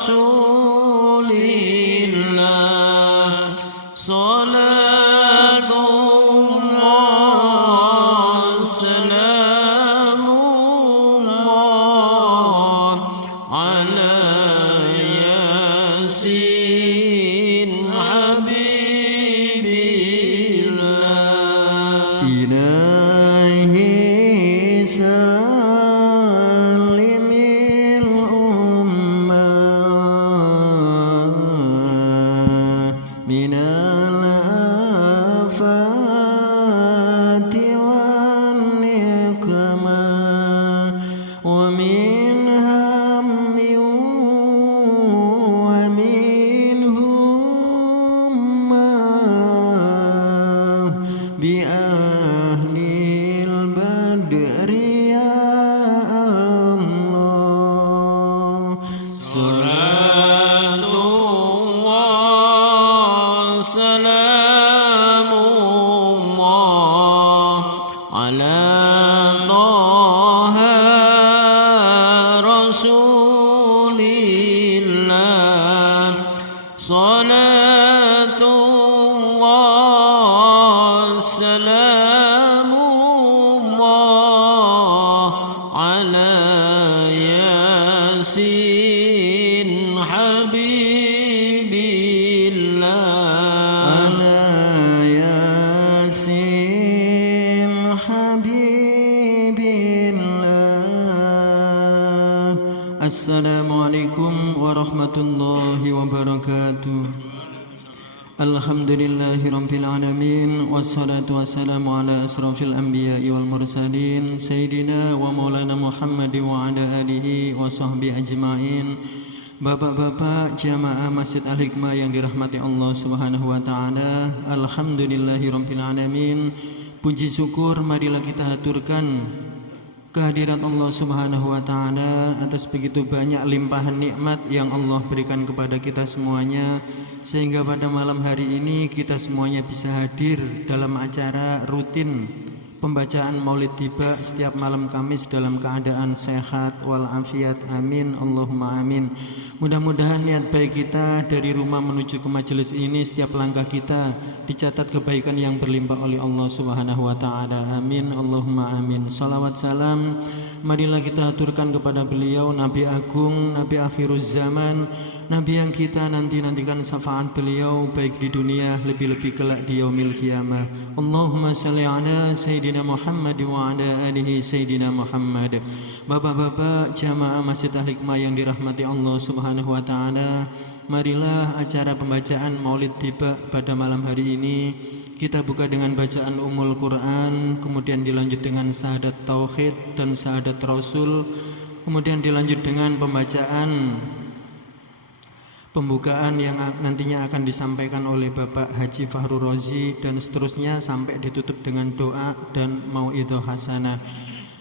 رسول الله صلاة الله سلام الله على ياسين حبيب الله إلهي سلم الأمة من الآفات والنقمة ومن هم ومن همة بأهل البدر يا الله صلاة الله سلام الله على طه رسول الله صلاة الله سلام الله على ياسين حبيب الله على ياسين حبيب الله السلام عليكم ورحمة الله وبركاته الحمد لله رب العالمين والصلاة والسلام على أشرف الأنبياء والمرسلين سيدنا ومولانا محمد وعلى آله وصحبه أجمعين. Bapak-bapak jamaah Masjid Al-Hikmah yang dirahmati Allah Subhanahu wa taala, alhamdulillahirabbil alamin. Puji syukur marilah kita haturkan kehadirat Allah Subhanahu wa taala atas begitu banyak limpahan nikmat yang Allah berikan kepada kita semuanya, sehingga pada malam hari ini kita semuanya bisa hadir dalam acara rutin pembacaan Maulid Tiba setiap malam Kamis dalam keadaan sehat walafiat. Amin Allahumma amin. Mudah-mudahan niat baik kita dari rumah menuju ke majelis ini, setiap langkah kita dicatat kebaikan yang berlimpah oleh Allah Subhanahu wa taala. Amin Allahumma amin. Salawat salam marilah kita aturkan kepada beliau, Nabi Agung, Nabi akhiruz zaman, Nabi yang kita nantikan syafaat beliau baik di dunia lebih-lebih kelak di yaumil qiyamah. Allahumma salli ala Sayyidina Muhammad wa ala alihi Sayyidina Muhammad. Bapak-bapak jamaah Masjid Al-Hikmah yang dirahmati Allah Subhanahu wa taala, marilah acara pembacaan Maulid Tiba pada malam hari ini kita buka dengan bacaan Ummul Quran, kemudian dilanjut dengan syahadat tauhid dan syahadat rasul, kemudian dilanjut dengan pembacaan pembukaan yang nantinya akan disampaikan oleh Bapak Haji Fahru Rozi, dan seterusnya sampai ditutup dengan doa dan mau'idhah hasanah.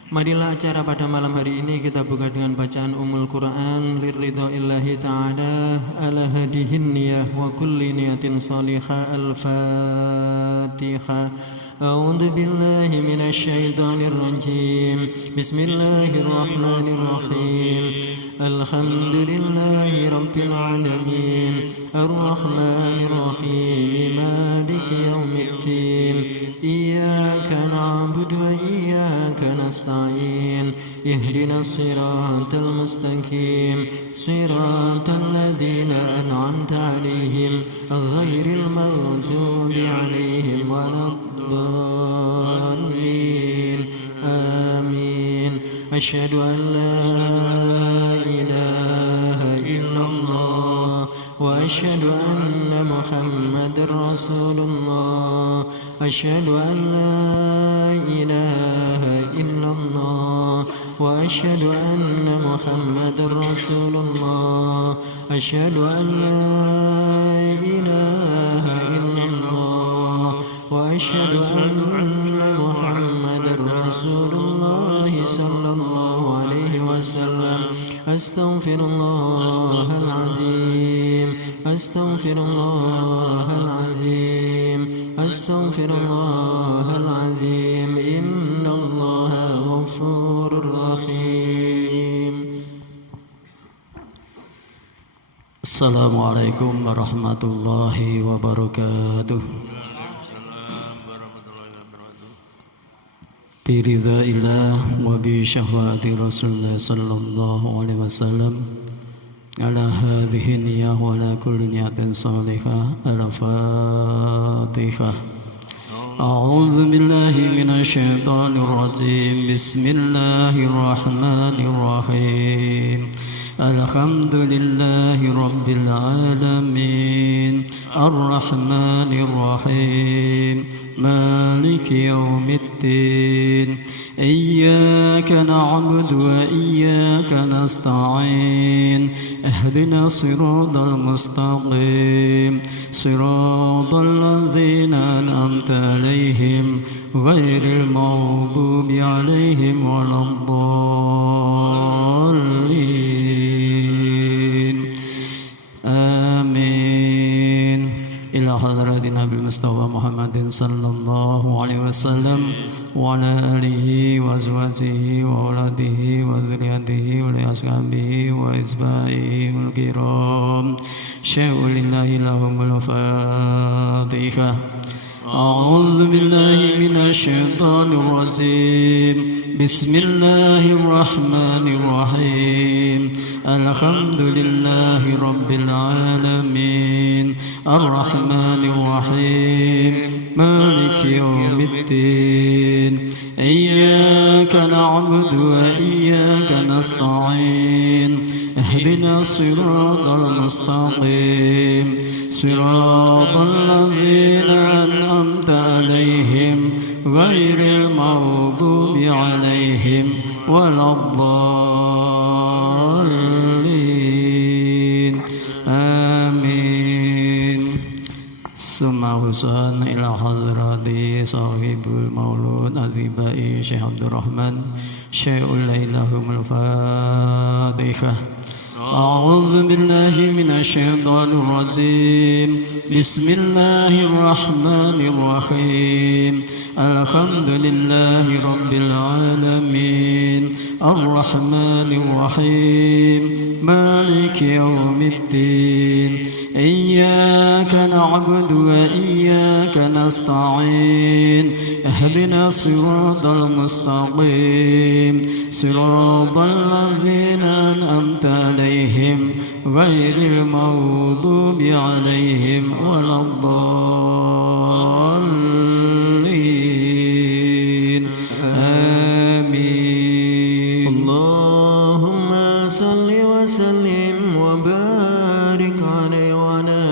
Marilah acara pada malam hari ini kita buka dengan bacaan Ummul Quran liridha'illahi ta'ala ala hadihin niyah wa kulli niyatin salihah. Al-Fatihah. A'udzu billahi minasy syaithanir rajim. Bismillahirrahmanirrahim. Alhamdulillahi rabbil alamin. Arrahmanir rahim. Maliki yaumiddin. Iyyaka na'budu wa iyyaka nasta'in. Ihdinas siratal mustaqim. Siratal ladzina an'amta 'alaihim ghairil maghdubi 'alaihim waladdallin. Amin. Asyhadu an la ilaha illallah wa asyhadu anna Muhammadar Rasulullah. Asyhadu an la ilaha illallah wa asyhadu anna Muhammadar Rasulullah. Asyhadu an la ilaha illallah wa asyhadu anna Muhammadar Rasulullah sallallahu alaihi wasallam. Astaghfirullahal azim. Astaghfirullahal azim. Astaghfirullahal azim. Innallaha ghafurur rahim. Assalamualaikum warahmatullahi wabarakatuh. Biridhaillah wa bi syafa'ati Rasulullah sallallahu alaihi wasallam ala hadhihi niyah wa ala kulli niyatin salihah. Al-Fatihah. A'udzu billahi minasy syaithanir rajim. Bismillahirrahmanirrahim. Alhamdulillahi rabbil alamin. Ar-Rahmanir Rahim. Maliki yaumiddin. Iyyaka na'budu wa iyyaka nasta'in. Ihdinas siratal mustaqim. Siratal ladzina an'amta 'alaihim ghairil maghdubi 'alaihim waladdallin. Amin. Ila hadratin Nabi Mustafa Muhammadin sallallahu alaihi wasallam wa ala alihi wa azwajihi wa auladihi wa dzurriyyatihi wa li ashabihi wa isba'ihi al-kiram. Syai'ulillahi lahumul Fatihah. A'udzu billahi minasy syaithanir rajim. Bismillahirrahmanirrahim. Alhamdulillahi rabbil alamin. Ar-Rahmanir Rahim. Maliki yaumiddin. Iyyaka na'budu wa iyyaka nasta'in. Ihdinas siratal mustaqim. Siratal ladzina an'amta 'alaihim ghairil maghdubi 'alaihim waladdallin. Amin. Summa husan ila hadrati sahibul maulud azibai Syekh Abdul Rahman Syai'ul Lailahumul Fatihah. A'udzu billahi minasy syaithanir rajim. Bismillahirrahmanirrahim. Alhamdulillahi rabbil alamin. Ar-Rahmanir Rahim. Maliki yaumiddin. Iyyaka na'budu wa iyyaka nasta'in. Ihdinas siratal mustaqim. Siratal ladzina an'amta 'alaihim ghairil maghdubi 'alaihim waladdallin. Amin. Allahumma salli wa sallim wa barik alaihi wa ala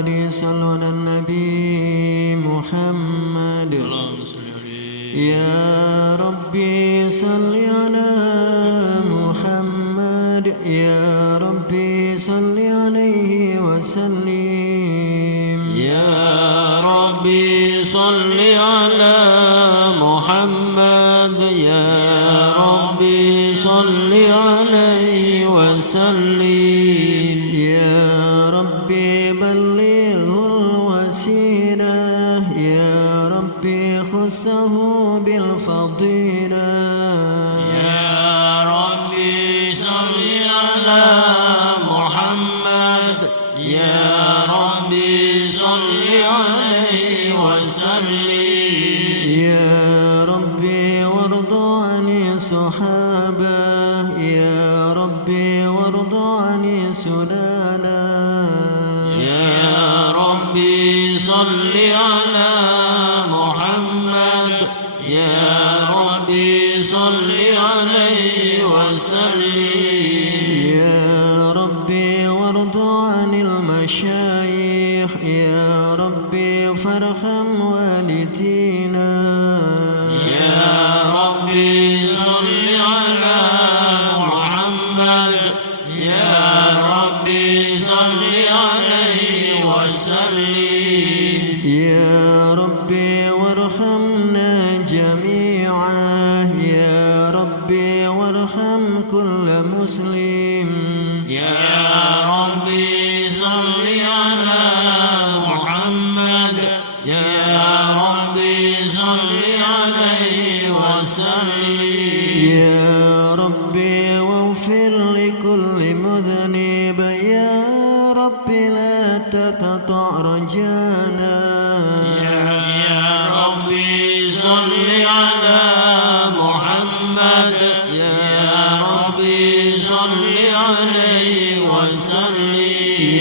alihi sallallahu nabi Muhammad. Ya Rabbi salli ala Muhammad. Ya Rabbi salli alaihi wa sallim. Ya Rabbi salli ala Muhammad. Ya Rabbi salli alaihi wa sallim. Ya Rabbi ballighul wasilah. Ya Rabbi khussahu bil fadilah. Ya Rabbi salli ala Muhammad. Ya Rabbi salli alaihi wa sallim. Ya Rabbi warda ani sahabah. Ya Rabbi warda ani sunana. Ya Rabbi salli ala Muhammad. Ya Rabbi salli alaihi wa sallim. Ya Rabbi warda anil masyayikh. Ya Rabbi farham walidina. Ya Rabbi salli ala Muhammad. Ya Rabbi salli alaihi wa sallim. Ya Rabbi warhamna jami'an. Ya Rabbi warham kulla muslim. Ya Rabbi salli ala رب لا تقطع رجانا يا ربي صل على محمد يا ربي صل عليه وسلم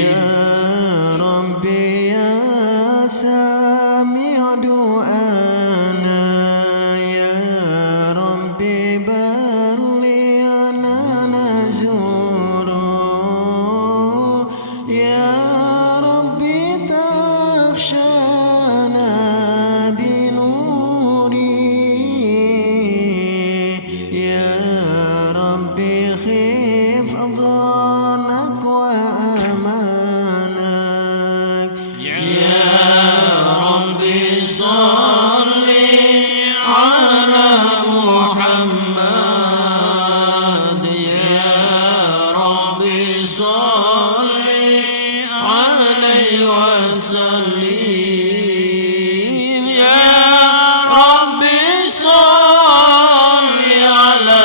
يا ربي يا سامع دعانا يا ربي بلغنا نزوره يا ربي تخشانا بنوري يا ربي خف ظنك وأمانك يا ربي صل على محمد يا ربي صل عليه وسلم يا ربي صل على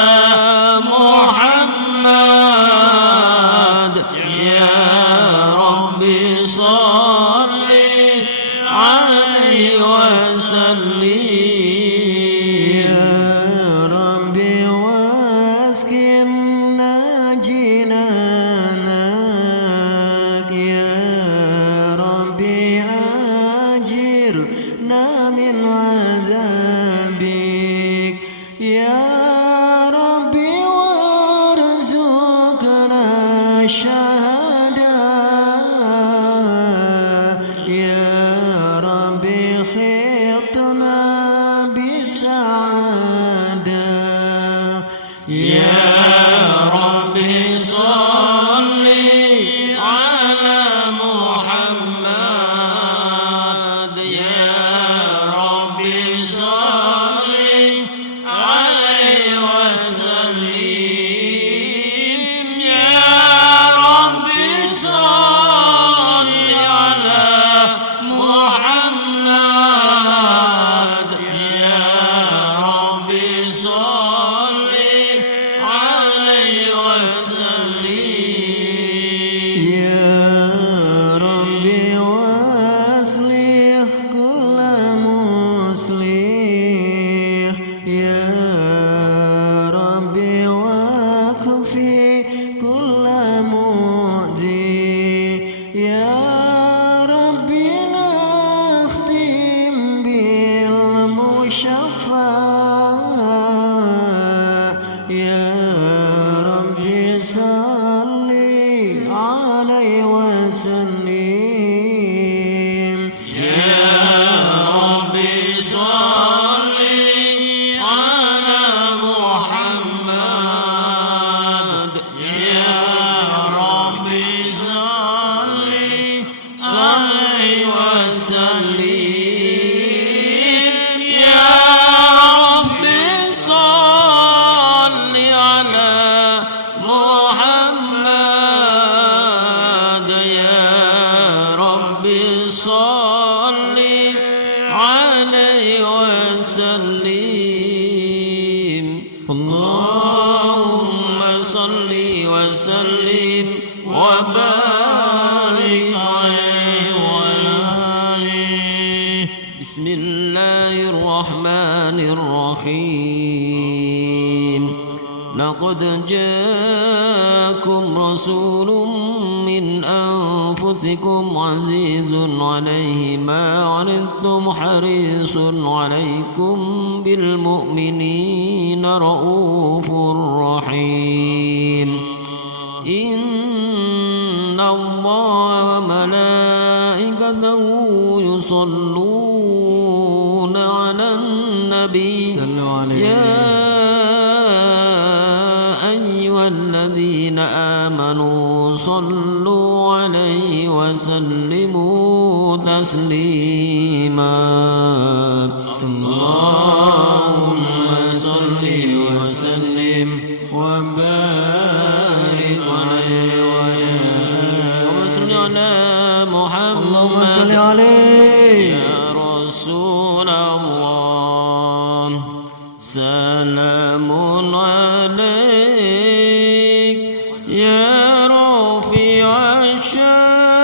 محمد يا ربي صل عليه وسلم يا ربي واسكننا جنانك يا ربي أجرنا من عذابك يا ربي وارزقنا الشهادة يا ربي خطنا بسعادة يا ربي صل على محمد يا ربي صل عليه وسلم يا ربي صل على محمد يا ربي صل عليه وسلم يا ربي واصلح كل مصلح يا ربي واكفي كل مؤذي يا ربي نختم بالمشفع يا ربي صل عليه وسلم يا ربي صل على محمد يا ربي صل عليه وسلم يا ربي صل على محمد يا ربي صل عليه وسلم اللهم صل وسلم وبارك عليه وعلى آله بسم الله الرحمن الرحيم لقد جاءكم رسول من أنفسكم عزيز عليه ما عنتم حريص عليكم بالمؤمنين رؤوف رحيم إن الله وملائكته يصلون على النبي صلوا عليه يا أيها الذين آمنوا صلوا عليه وسلموا تسليما اللهم صل وسلم وبارك عليه وعلى محمد اللهم صل عليه يا رسول الله سلام عليك يا رفيع الشان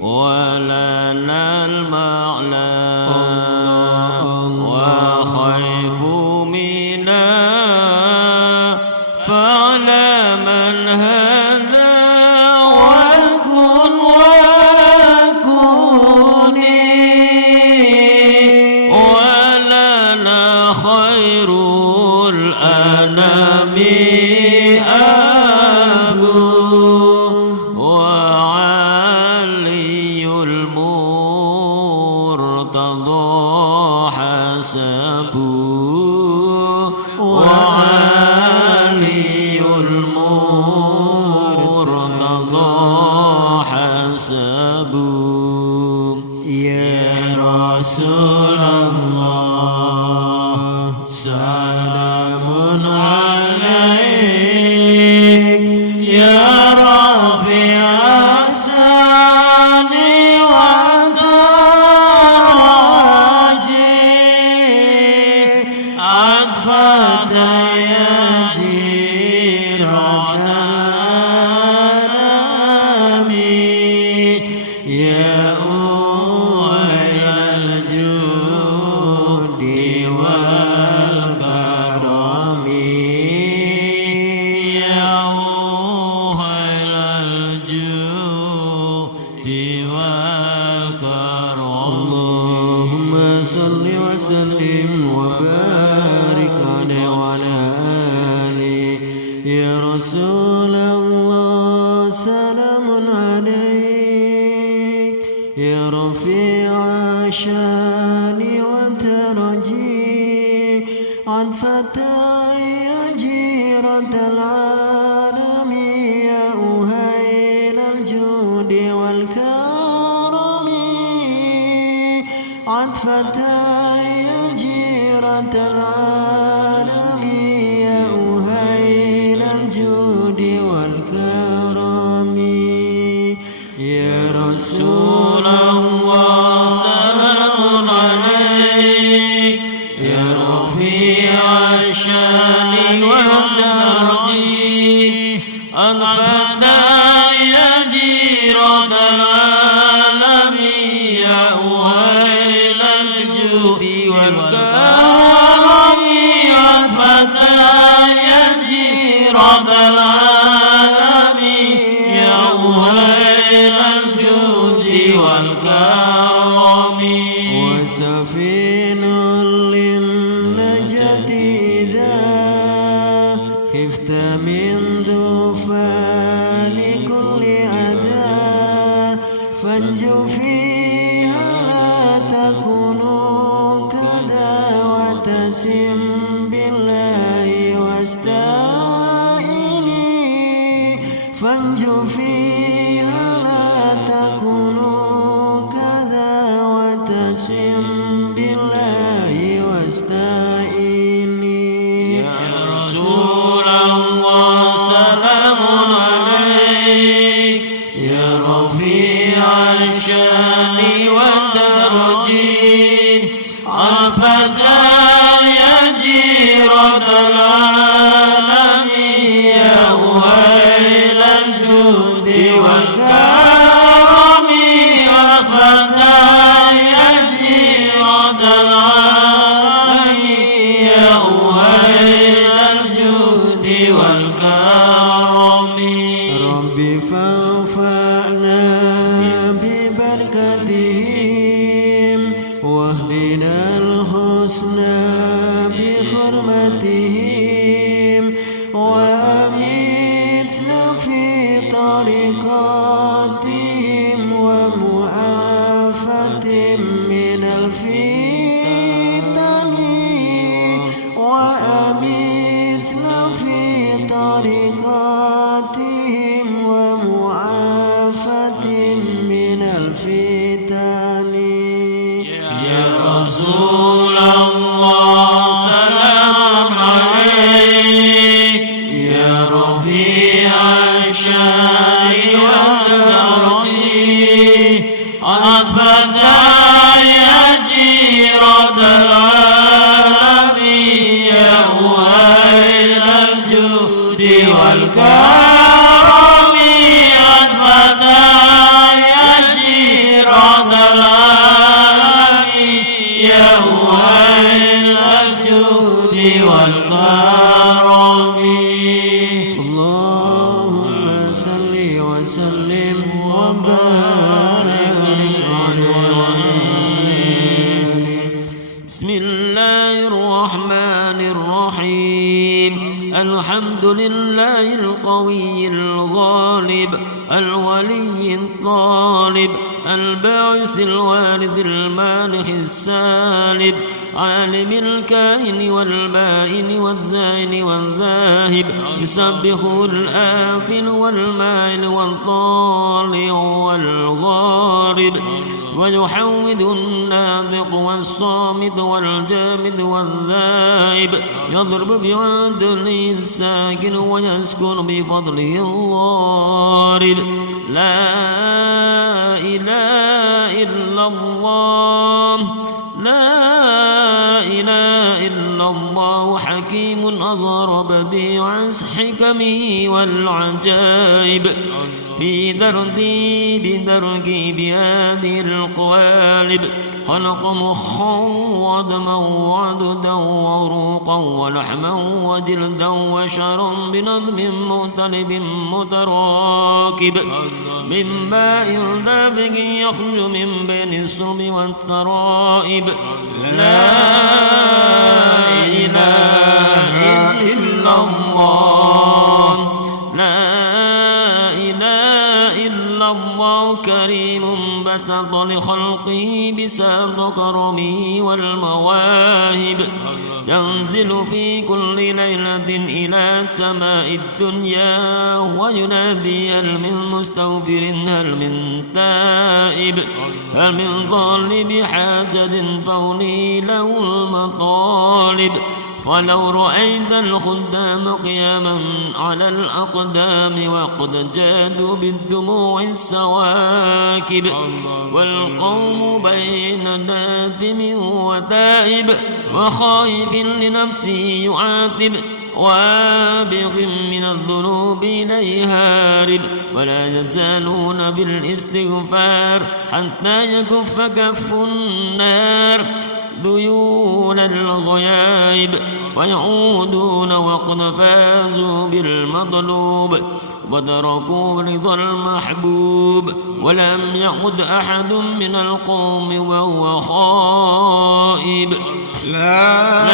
ولنا المعنى mabur. Ya Rasulullah, salamun alaik, ya Rafi'as sani wa daraji, adfata ya jiratal alami, ya uwailal judi wal karami, ya uwailal judi wal karami. Allahumma salli wa sallim wa barik alaihi wa ala alihi. Ya Rasulullah, salamun alaik, ya rafi'a syani wa taraji, adfata ya jiratal alami, ya uhailal judi wal karami, adfata ya jiratal alami, ya uhailal judi wal karami. Ya Rasulullah, salamun alaik, ya rafi'as syani wa daraji, adfata ya jiratal alami, ya uhailal judi wal karami, adfata ya jiratal alami, ya uhailal judi wal karami. وسفين للنجاة إذا خفت من دفان كل أذى، فانجو فيها لا تكون كذا، وتسم بالله واستعيني، فانجو فيها لا تكون كذا، وتسم بالله واستعيني. يا رسول الله، سلام عليك، يا رفيع الشان والدرجين، الفتى يا جيرة العالم، يا ويل الجود والكرم، الفتى يا جيرة العالم، يا ويل الجود والكرم. ربي فانفعنا ببركتهم، واهدنا الحسنى بحرمتهم، وأمتنا في طريقاتهم، ومعافاة من الفتن، وأمتنا في طريقاتهم، ومعافاة من الفتن. يا رسول الله، سلام عليك، يا رفيع الشان والدرجين، الفتى يا جيرة العالم، يا ويل الجود والكرم، الفتى يا جيرة العالم، يا ويل الجود والكرم. اللهم صل وسلم وبارك عليه. بسم الله الرحمن الرحيم. الحمد لله القوي الغالب، الولي الطالب، الباعث الوارد المانح السالب عالم الكائن والبائن والزائن والذاهب يسبح الآفل والمائل والطالع والغارب ويحود الناطق والصامت والجامد والذائب يضرب بعدله الساكن ويسكن بفضله الضارب لا إله إلا الله لا إله إلا الله حكيم أظهر بديع حكمه والعجائب في دردي بدرجي بهذه القوالب خلق مخا ودما وعددا وروقا ولحما وجلدا وشعرا بنظم مختلف متراكب من ماء دافق يخرج من بين الصلب والترائب لا إله إلا الله الله كريم بسط لخلقه بساط كرمه والمواهب ينزل في كل ليلة إلى سماء الدنيا وينادي هل من مستغفر هل من تائب هل من طالب حاجة فولي له المطالب فلو رأيت الخدام قياما على الأقدام وقد جادوا بالدموع السواكب والقوم بين نادم وتائب وخائف لنفسه يعاتب وابغ من الذنوب إليه هارب ولا يزالون بالاستغفار حتى يكف كف النار ذيول الغيائب فيعودون وقد فازوا بالمطلوب وتركوا رضا المحبوب ولم يعد أحد من القوم وهو خائب لا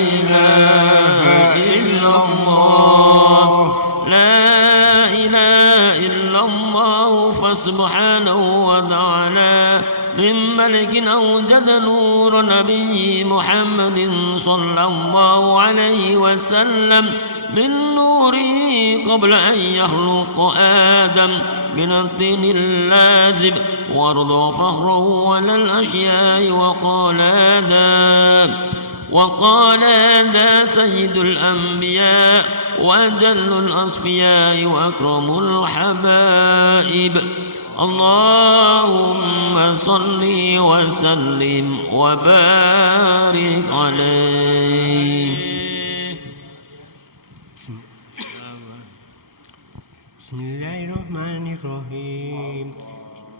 إله إلا الله لا إله إلا الله فسبحانه وتعالى من ملك أوجد نور نبي محمد صلى الله عليه وسلم من نوره قبل أن يخلق آدم من الطين اللازب وارض فخره على الأشياء وقال هذا سيد الأنبياء وأجل الأصفياء وأكرم الحبائب اللهم صل وسلم وبارك عليه. Bismillahirrahmanirrahim.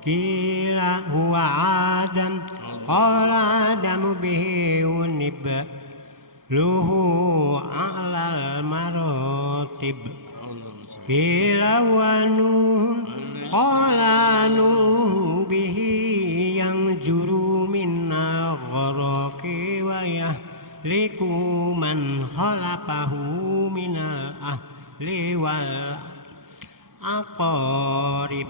Qila huwa Adam qala Adamu bihi unib luhu a'lal maratib. Qila huwa Nuh qala Nuh bihi yanjuru minna gharaqi wa yahliku man khalaqahu minal ahli wal aqarib.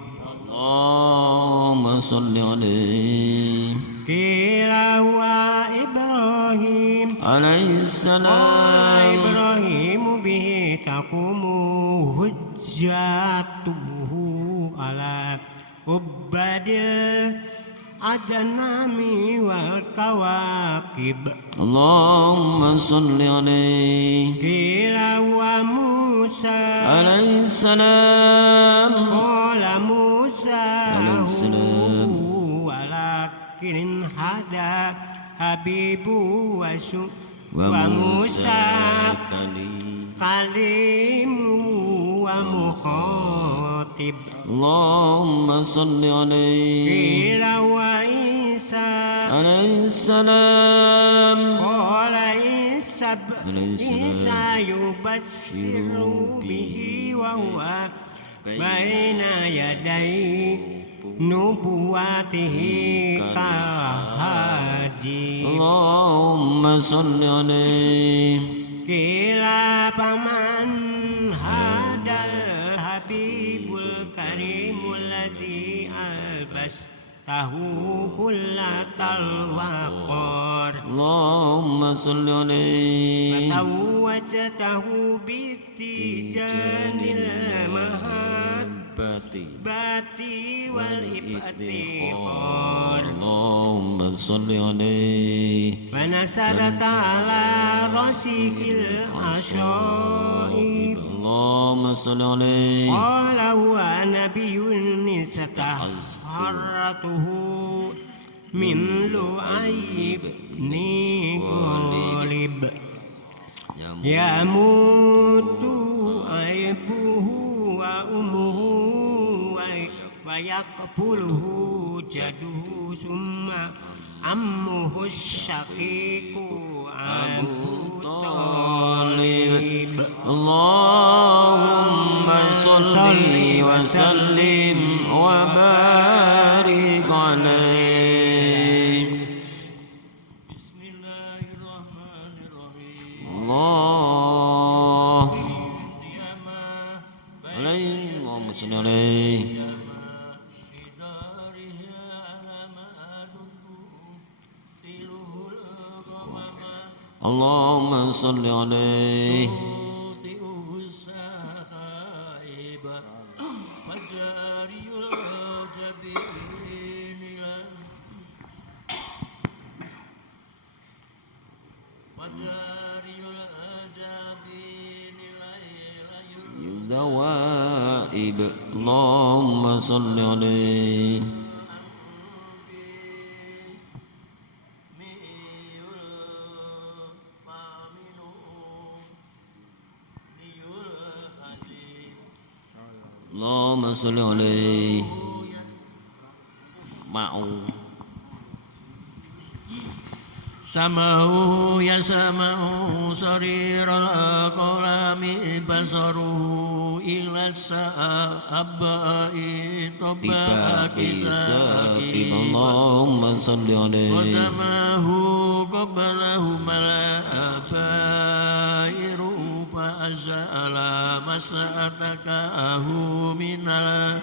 Allahumma salli alaihi. Qila wa Ibrahim alaihi salam. Ibrahim bihi taqumu hujjatuhu ala ubadil adnami wal kawakib. Allahumma salli alaihi. Qila wa Musa alaihi salam. qala Musa alaihi salam. walakin hada habibu wa Musa kalimu wa mukhatib. Allahumma salli alaihi. Qila wa Isa alaihi salam. qala Isa alaihi salam. yubassiru bihi wa huwa baina yadayhi nubuwatihi kahaji. Allahumma salli alaihi. Qila paman hadal habibul karimul ladzi tahu kullatal waqar Allahumma salli alaihi watawajjatahu bitijanil mahabbati wal ibtikhar Allahumma salli alaihi fanasarata ala rasikil asyaib Allahumma salli alaihi qala huwa nabiyyun nisatahharatuhu min lu'aib ni ghalib yamutu aibuhu wa umuhu wa yakbulhu jaduhu summa ammuhu syaqiqu Abu Talib Allahumma salli wa sallim wa barik alaihi Allah alaihi Allahumma salli alaihi Allahumma salli alaihi Zawaib Allahumma salli alaihi Allahumma salli alaihi ma'u Sama'u ya sama'u sariral qalami basaruhu ila sa'abai tobaki sa'ib Allahumma salli alaihi qadamahu qablahu mala'abairu fa'azala mas'atakahu minal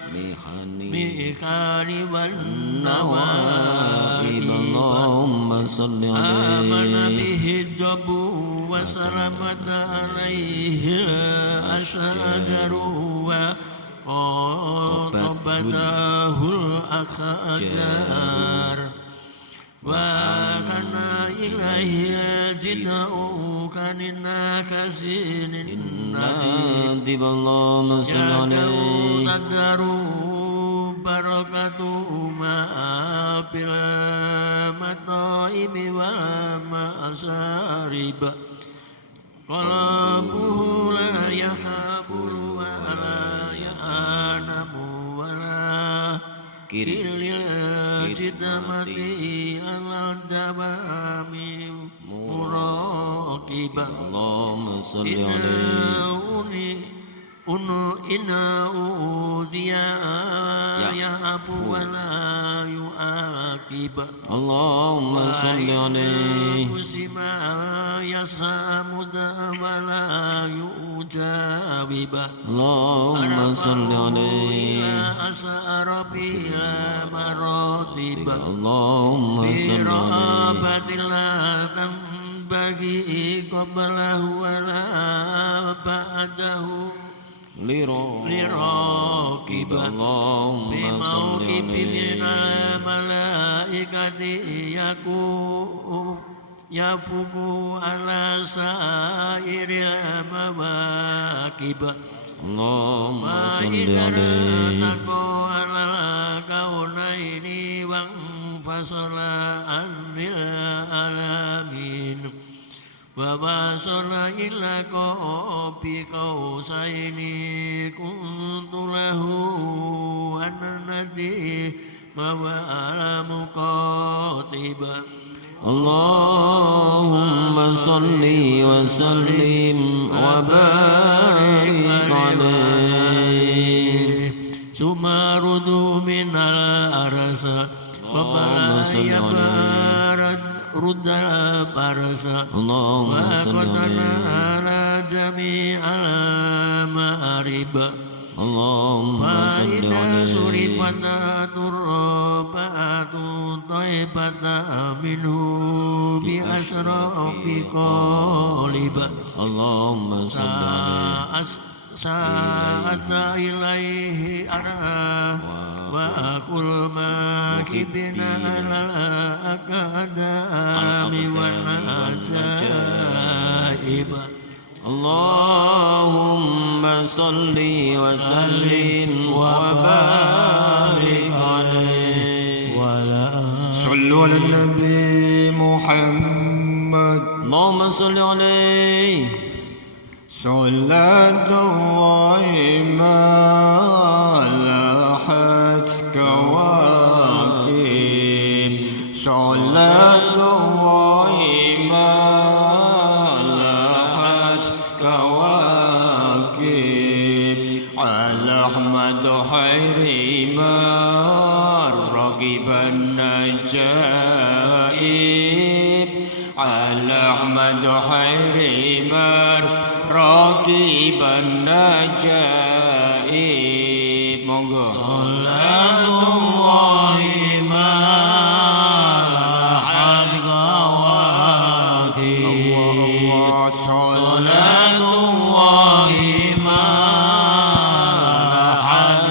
mi'ikari wan nawaib Allahumma salli alaihi amana bihi jabu wa salamata alaihi ashajaru wa qatabadahul akhajar wa kana ilaihi jidau kanina kasinin nadib Allahumma salli alaihi tadaru barakatu ma'afil mataimi wal ma'asarib qalabuhu la yakhabulu wa la ya'anamu wa la kiril jidamati alal dabami muraqibah Allahumma salli alaihi Inna uziya ya abu wa la yu'aqib Allahumma salli alaihi kusima ya samuda wa la yu'jawib Allahumma salli alaihi asarabi la maratib Allahumma salli alaihi birabadillah tambagi qablahu wa la ba'dahu liraqib Allahumma salli alaihi minal malaikati yafuku ala sairil mawakib Allahumma salli alaihi ala kaunaini wang fasala anil alamin wa basala illa qabi qausaini kuntu lahu annati wa muqatiba Allahumma salli wa sallim wa barik alaihi sumarudu minal arasa Allahumma salli alaihi ruddal parasa Allahumma salli alaihi ala jami'al ma'arib اللهم صل فإذا عليه صرفت الرباء طيبة منه بأسراب قالبا اللهم صل عليه ساءت إليه أراه وأكل ما كبنا على الأقدام والعجائب اللهم صل وسلم وبارك عليه وعلى صلوا على النبي محمد اللهم صل عليه صلاة الله ما لاحت كواكب صلاة الله ما لاحت كواكب على أحمد خير ما ركب النجائب على أحمد خير ما ركب النجائب monggo صلاة الله ما لاحت كواكب صلاة الله ما لاحت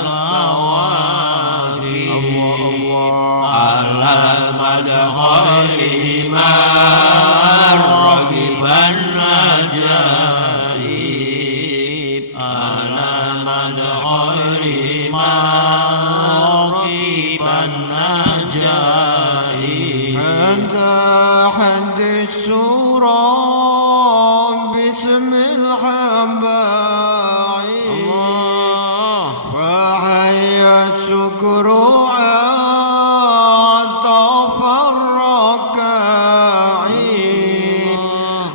كواكب على مدخل ما ركب النجائب على مدخل ما ركب النجائب هذا حد السورة باسم الحبايب فحيا الشكر عطف الركائب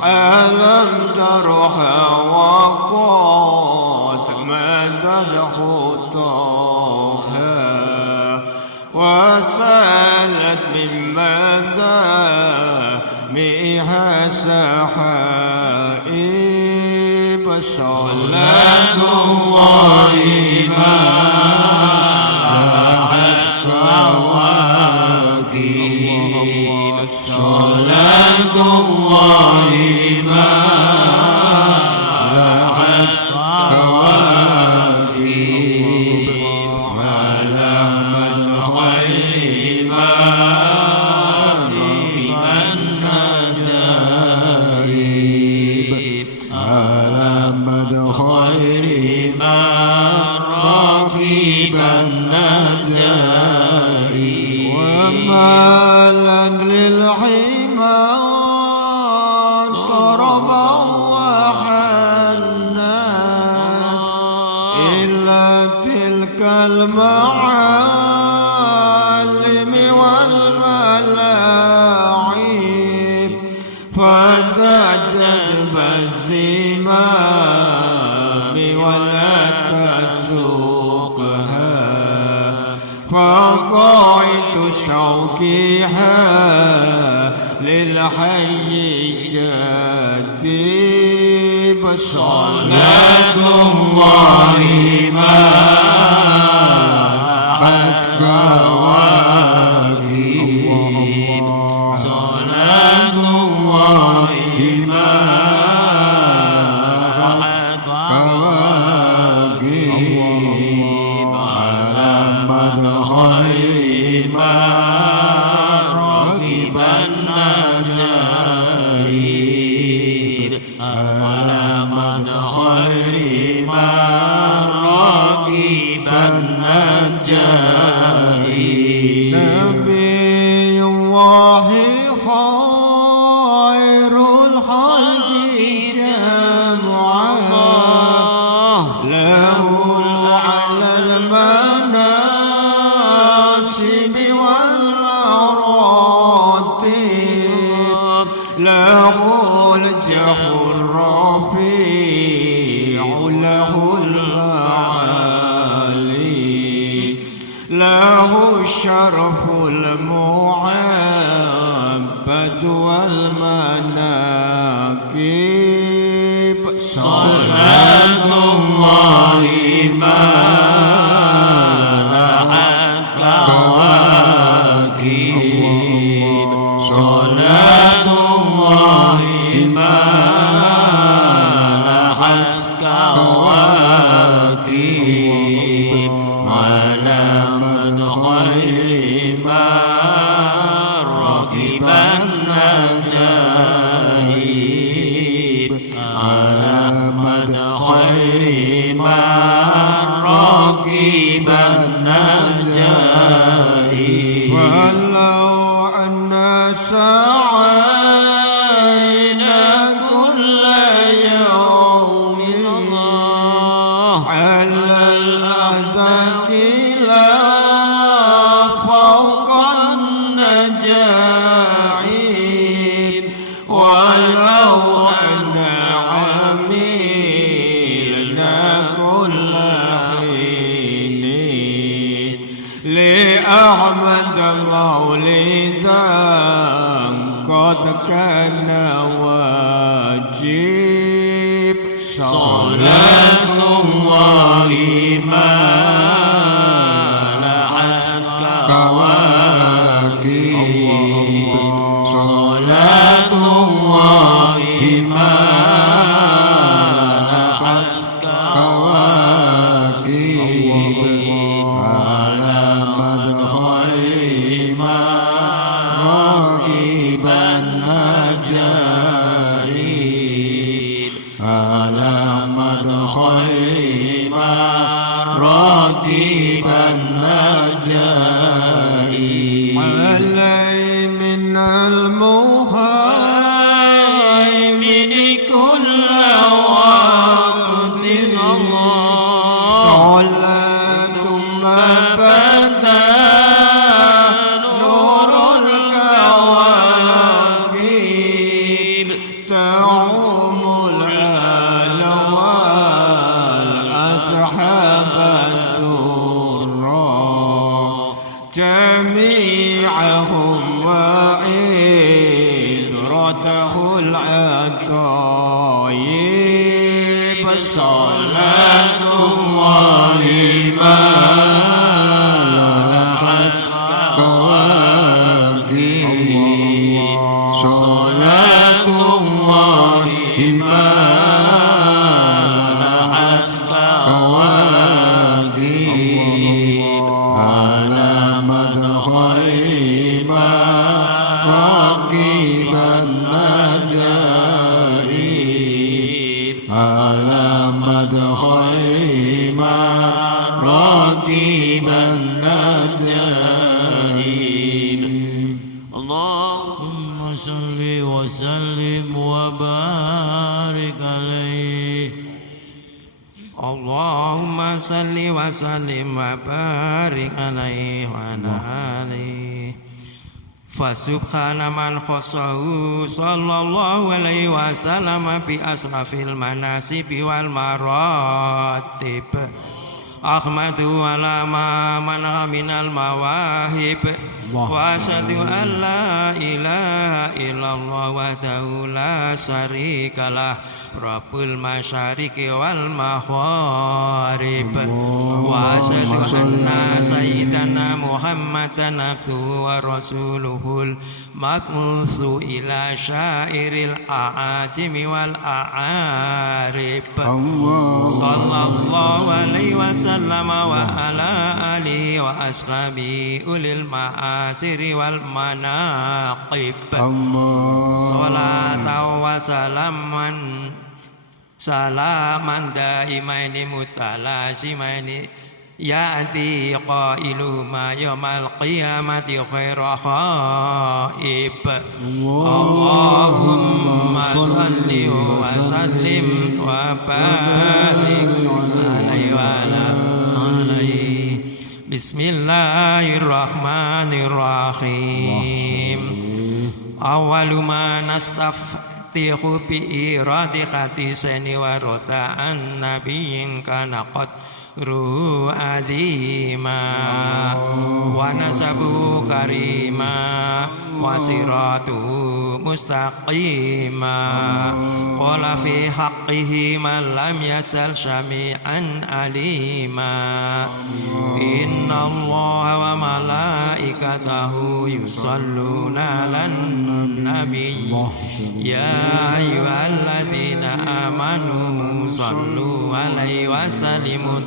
ألم ترها وقد مدد خطاها وسالت من مدامها سحائب صلاة الله ما لاحت كواكب صلاة الله ما لاحت كواكب على خير ما ركب النجائب على خير ما ركب النجائب وما لأجل الحمار ضربا وحناس إلا تلك المعالم والملاعب فتجذب الزمام ولا تسوقها فقاعد شوكها للحي جديب صلاة الله ما لاحت كواكب صلاة الله ما لاحت كواكب على خير ما ركب النجائب على خير ما ركب النجائب نبي الله خير الخلق جمعا له على المناصب والمراتب له الجه الرفيع له المعالي له الشرف المعبد والمناكب صلاة الله ما راكب النجائب على مد خير من راكب النجائب ولو أن سعينا كل يوم على الأدك لا فوق النجاعيب ولو أن عملنا كل حين لأحمد مولدا قد كان واجب صلاة الله ما لحت كواكب صلاة الله ما لحت كواكب على مدخل ما راكب النجائب على مدخل ما راكب النجائب علي من المهيمن كل وقت صلاة ما بدا نور الكواكب تعم الآل والأصحاب الدرا جميعهم وعبرته العجائب صلاة الله ما لحت كواكب صلاة الله ما لحت كواكب على مدخل ما راكب النجائب على مدخل ما راكب النجائب اللهم صل وسلم وبارك عليه اللهم صل وسلم وبارك عليه وعلى آله فسبحان من خصه صلى الله عليه وسلم بأشرف المناسب والمراتب أحمد على ما منع من المواهب وأشهد أن لا إله إلا الله وحده لا شريك له رب المشارق والمغارب وأشهد أن سيدنا محمدا عبده ورسوله المبعوث إلى شائر الأعاجم والأعارب صلى الله عليه وسلم وعلى آله وأصحابه أولي المآثر والمناقب صلاة وسلاما دائمين متلازمين يأتي قائل ما يوم القيامة خير خائب اللهم صل وسلم وبارك عليه وعلى آله بسم الله الرحمن الرحيم أول ما نستفتح بإيراد حديثين ورد عن نبي كان قد روح عظيما ونسبه كريما وصراطه مستقيما قال في حقه من لم يزل سميعا عليما إن الله وملائكته يصلون على النبي يا أيها الذين آمنوا صلوا عليه وسلموا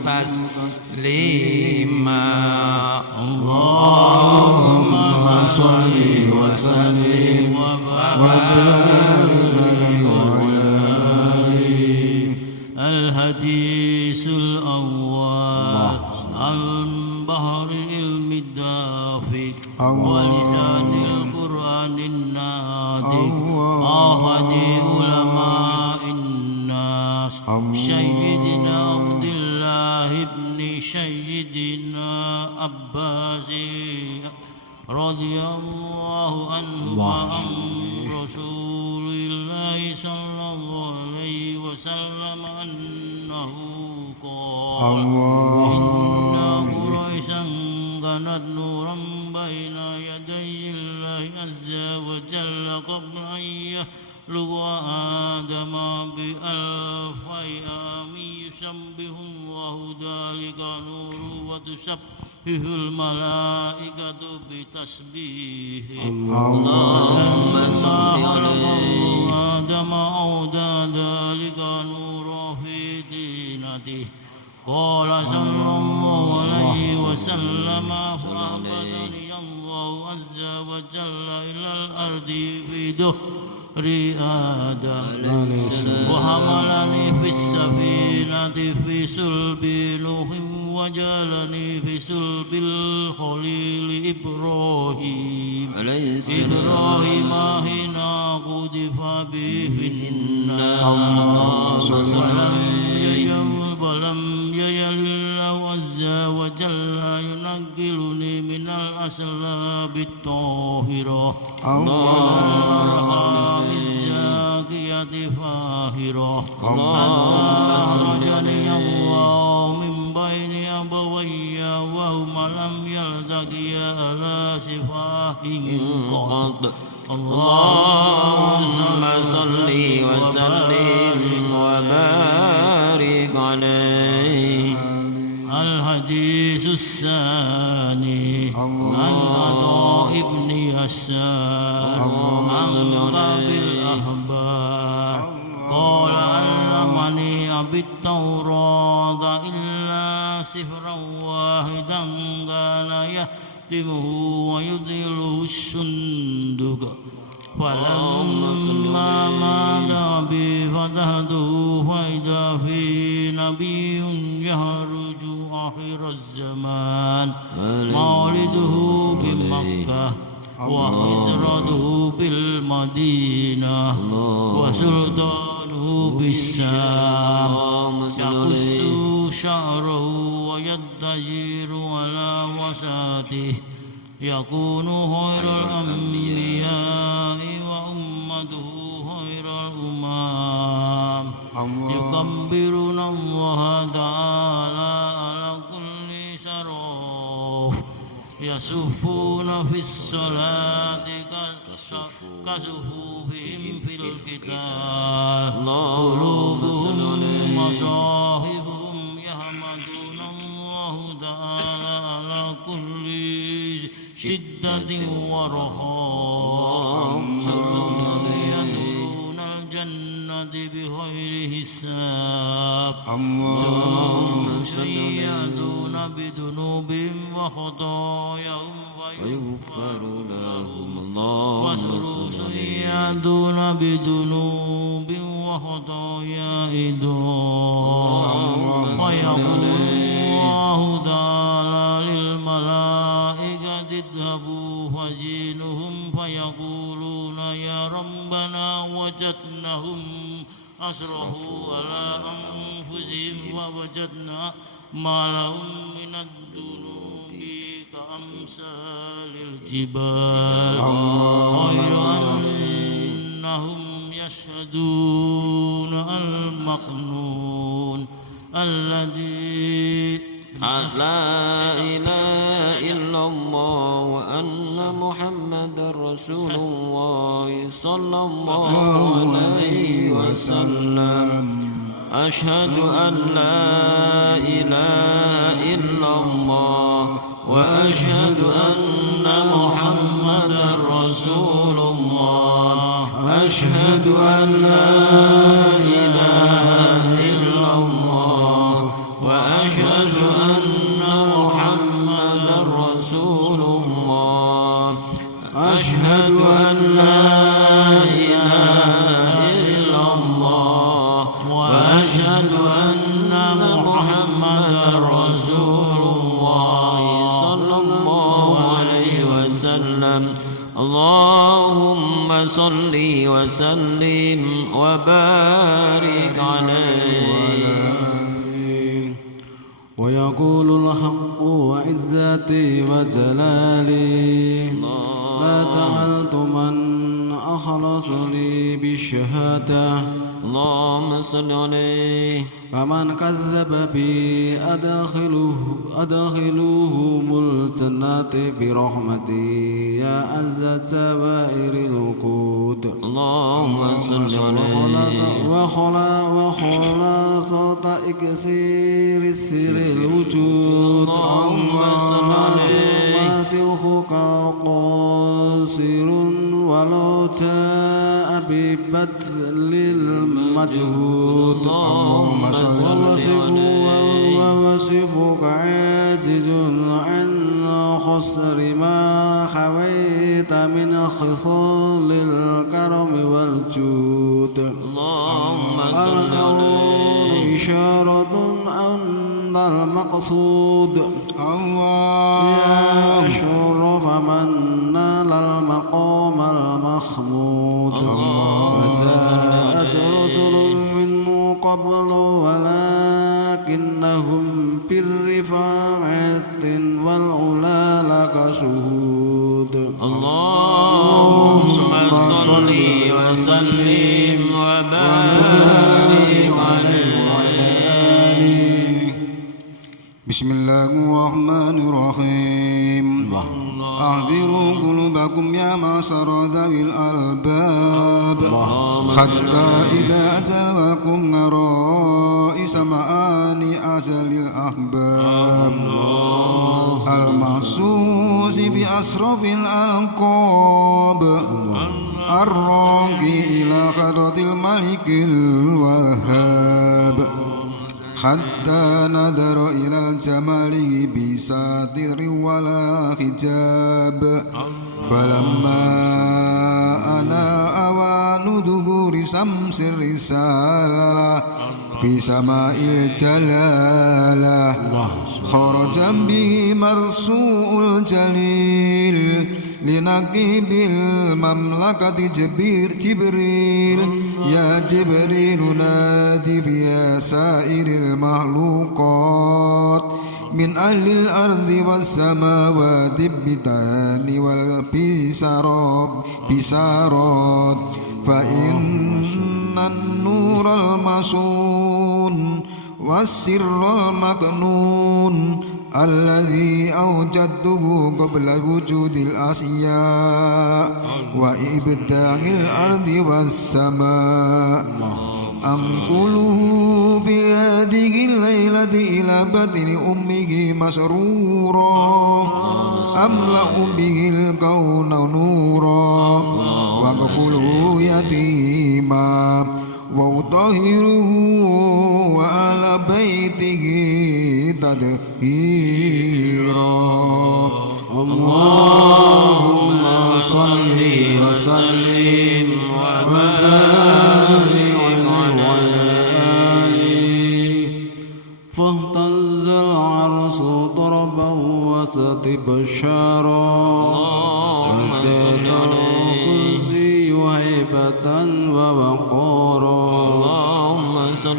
تسليما اللهم ولسان القرآن الناطق أحد علماء الناس سيدنا عبد الله بن سيدنا عباس رضي الله عنه وعن رسول الله صلى الله عليه وسلم أنه قال إن قريشا كانت نورا بين يدي الله عز وجل قبل أن يخلق آدم بألف عام يسبح الله ذلك نور وتسبح الملائكة بتسبيحه اللهم صل عليه آدم أودى ذلك نور في دينته قال صلى الله عليه وسلم فأهبطني الله عز وجل إلى الأرض في دهر آدم وحملني في السفينة في صلب نوح وجعلني في صلب الخليل إبراهيم حين قذف به في النار ولم يزل الله عز وجل ينقلني من الأسلاب الطاهرة والأرحام الزاكية فاهرة حتى أخرجني الله من بين أبوي وهما لم يلتقيا على سفاح قط اللهم صل وسلم وبارك عليه. الحديث الثاني عن عطاء بن يسار عن أبي الأحبار قال علمني أبي التوراة إلا سفرا واحدا كان يهتمه ويدخله الصندوق فلما مات أبي فتحته فإذا في نبي يخرج آخر الزمان مولده بمكة وحسرته بالمدينة وسلطانه بالشام يقص شعره ويتجر على وساته يكون خير الأنبياء وأمته خير الأمم يكبرون الله تعالى على كل شرف يصفون في الصلاة كصفوفهم في القتال قلوبهم مصاحبهم يحمدون الله تعالى على كل شدة ورخاء يدخلون الجنة بغير حساب يهدون بذنوبهم وخطاياهم ويغفر لهم يهدون بذنوب وخطاياهم ويقول الله تعالى للملائكة اذهبوا فزينهم فيقولون يا ربنا وجدناهم أسرفوا على أنفسهم ووجدنا ما لهم من الذنوب كأمثال الجبال غير أنهم يشهدون المخنون الذي لا إله إلا الله وأن محمد رسول الله صلى الله عليه وسلم أشهد أن لا إله إلا الله وأشهد أن محمدا رسول الله أشهد أن لا إله إلا الله وأشهد أن محمدا رسول الله أشهد أن لا إله إلا الله وأشهد أن محمدا رسول الله صلى الله عليه وسلم اللهم صل وسلم وبارك عليه. ويقول الحق وعزتي وجلالي لا جعلت من أخلص لي بالشهادة اللهم صل عليه. فمن كذب بي أدخلوهم الجنة برحمتي يا عز جوائر الوقود. اللهم صل عليه. وخلاصة إكسير السر الوجود. اللهم صل عليه. مدحك قاصر ولو جاء ببذل المجهود. اللهم صل عليه. ووصفك عاجز عن خسر ما حويت من خصال الكرم والجود. اللهم صل عليه. إشارة أن المقصود الله يا شرف من نال المقام المحمود. وجاءت رسل من قبل ولكنهم بالرفاعة والعلا لك شهود. اللهم صل وسلم وبارك عليه. بسم الله الرحمن الرحيم. أحضروا قلوبكم يا معشر ذوي الألباب حتى إذا أتاكم رئيس معاني أجل الأحباب المخصوص بأشرف الألقاب الراقي إلى حضرة الملك الوهاب حتى نظر إلى الجمال بساتر ولا حجاب فلما أنا أوان ظهور شمس الرسالة في سماء الجلالة خرج به مرسوء الجليل لنقيب المملكة جبريل يا جبريل نادي بيا سائر المخلوقات من أهل الأرض والسماوات بالدان والبسارات فإن النور المصون والسر المكنون الذي أوجدته قبل وجود الأشياء وإبداع الأرض والسماء أنقله في هذه الليلة إلى بدن أمه مسرورا أملأ به الكون نورا وأغفله يتيما وأطهره وآل بيته تطهيرا. اللهم صل وسلم وبارك عليه. فاهتز العرش ضربا وستبشارا وازداد الكرسي هيبة ووقارا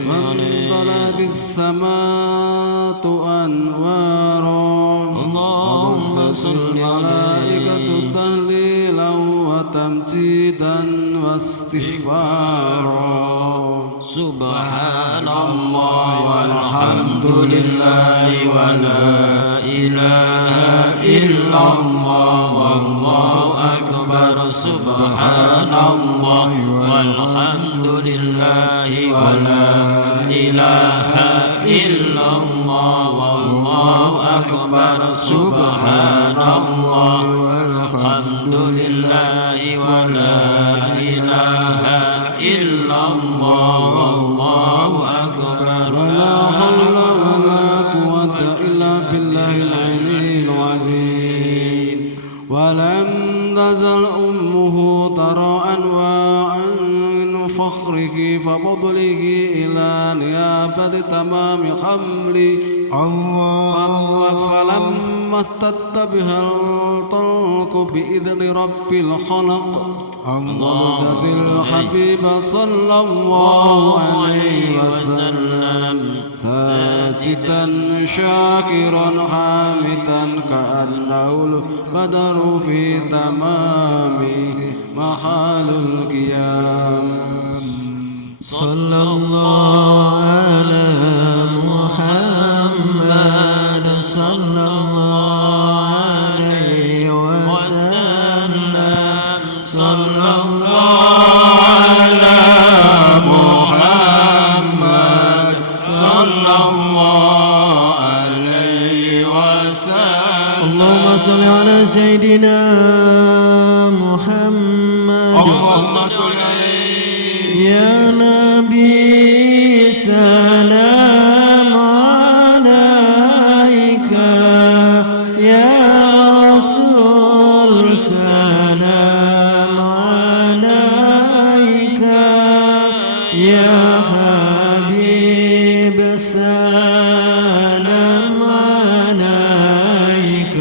وامتلأت السماء أنوارا اللهم صل الملائكة تهليلا وتمجيدا واستغفارا. سبحان الله والحمد لله ولا إله إلا الله والله أكبر. سبحان الله والحمد لله ولا إله إلا الله والله أكبر. سبحان الله والحمد لله ولا إله إلا الله والله أكبر. ولا حول ولا قوة إلا بالله العلي العظيم. ولم تزل أمه ترى أنواعا من فخره ففضله إلى نيابة تمام حمله. الله فلما لما استد بها الطلق بإذن رب الخلق أنضجت الحبيب صلى الله عليه وسلم ساجدا شاكرا حامدا كأنه القدر في تمام محال القيام صلى الله على محمد صلى الله عليه وسلم صلى الله على محمد صلى الله عليه وسلم اللهم صل على سيدنا محمد اللهم صل عليه يا نبي سلام عليك يا رسول سلام عليك يا حبيب سلام عليك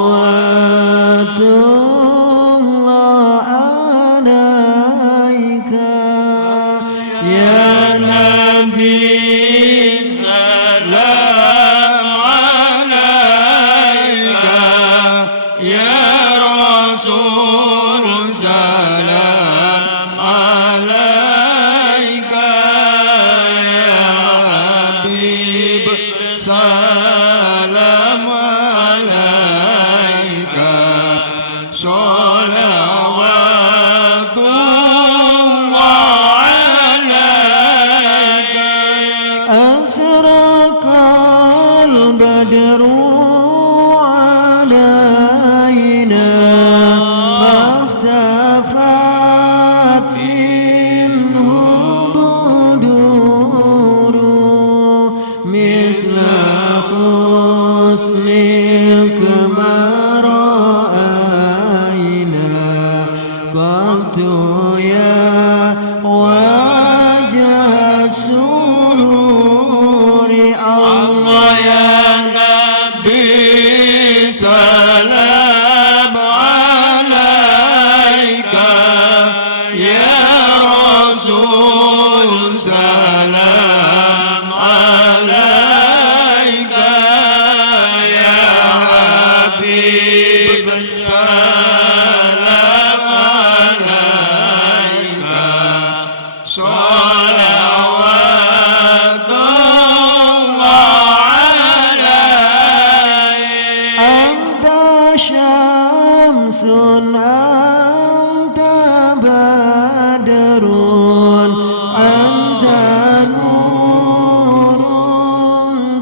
صلوات الله عليك يا نبي سلام عليك يا رسول سلام عليك يا حبيب سلام عليك صلوات الله عليك أسرق البدر علينا فاختفت منه بدور مثل حسنك ما رأينا قلت يا وجه السرور الله يا نبي سلام عليك يا رسول سلام عليك يا حبيب سلام عليك صلوات الله عليك أنت شمس أنت بدر أنت نور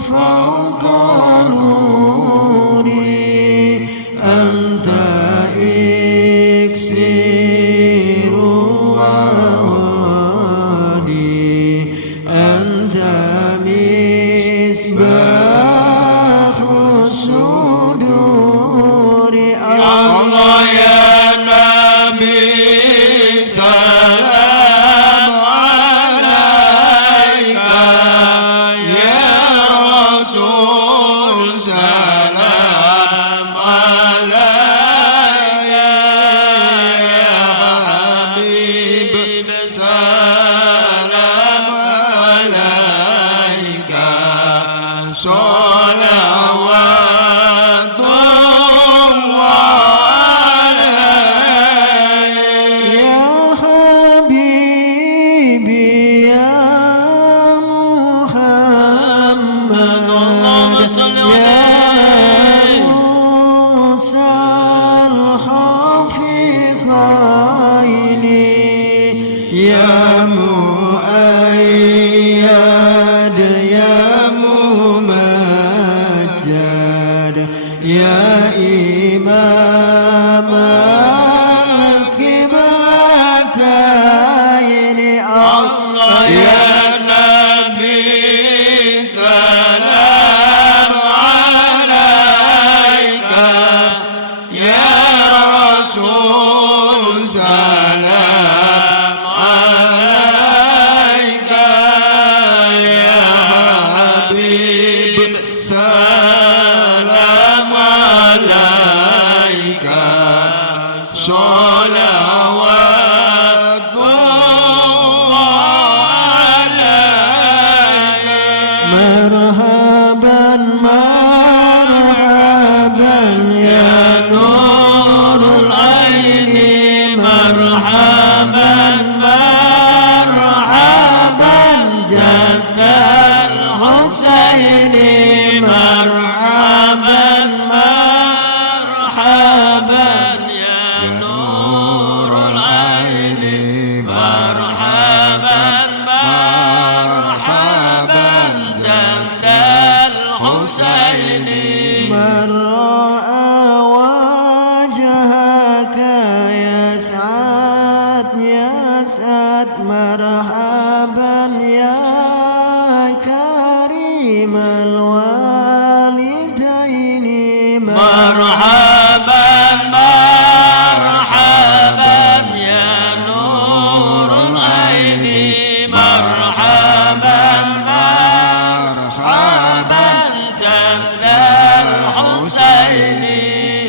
فوق نوري أنت إكسير وهادي أنت مصباح الصدور الله يا نبي سلام عليك يا رسول سلام عليك يا حبيب سلام عليك صلوات الله عليك يا حبيبي يا محمد اللهم صل يا عليه موسى الحفيظين يا مؤيد يا ممجد يا إمام القبلتين الله يا نبي سلام عليك يا رسول سلام عليك يا حبيب سلام صلوات الله عليك مرحبا مرحبا يا نور العين مرحبا مرحبا جد الحسين مرحبا مرحبا يا نور العين مرحبا مرحبا جد الحسين من رأى وجهك يسعد يسعد مرحبا يا كريم الوالدين مرحبا مرحبا يا نور العين مرحبا مرحبا جد الحسين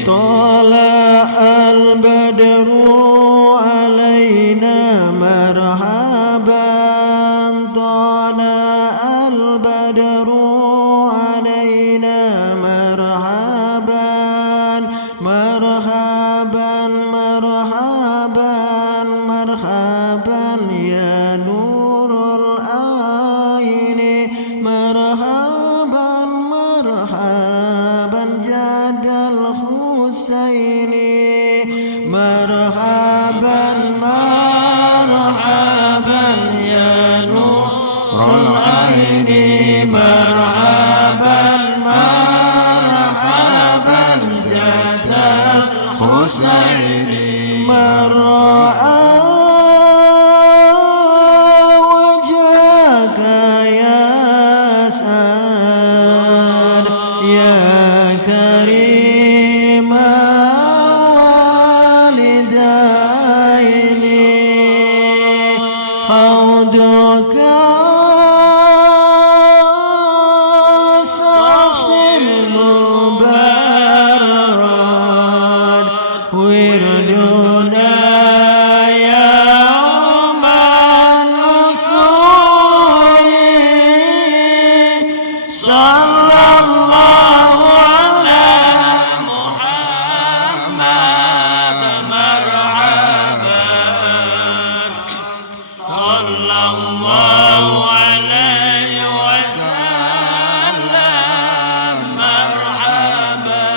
طلع البدر علينا مرحبا طلع البدر علينا مرحبا مرحبا مرحبا مرحبا يا نور العين مرحبا مرحبا جد الحسين مرحبا مرحبا يا نور العين مرحبا مرحبا جد الحسين من رأى وجهك يسعد يا كريم الوالدين حوضك صافي المبرد وردنا يوم النصور صلى الله على محمد مرحبا صلى الله عليه وسلم مرحبا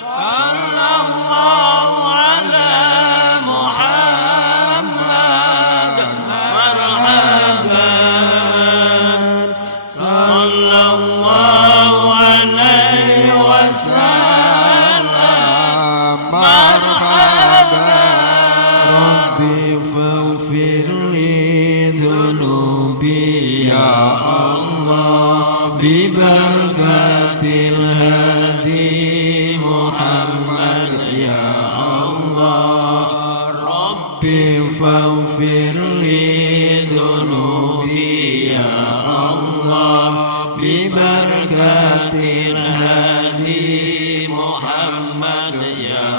صلى الله على محمد مرحبا صلى الله عليه وسلم مرحبا ربي فاغفر لي ذنوبي يا الله ببركة الهادي محمد يا الله ربي فاغفر لي ذنوبي يا الله ببركة الهادي محمد يا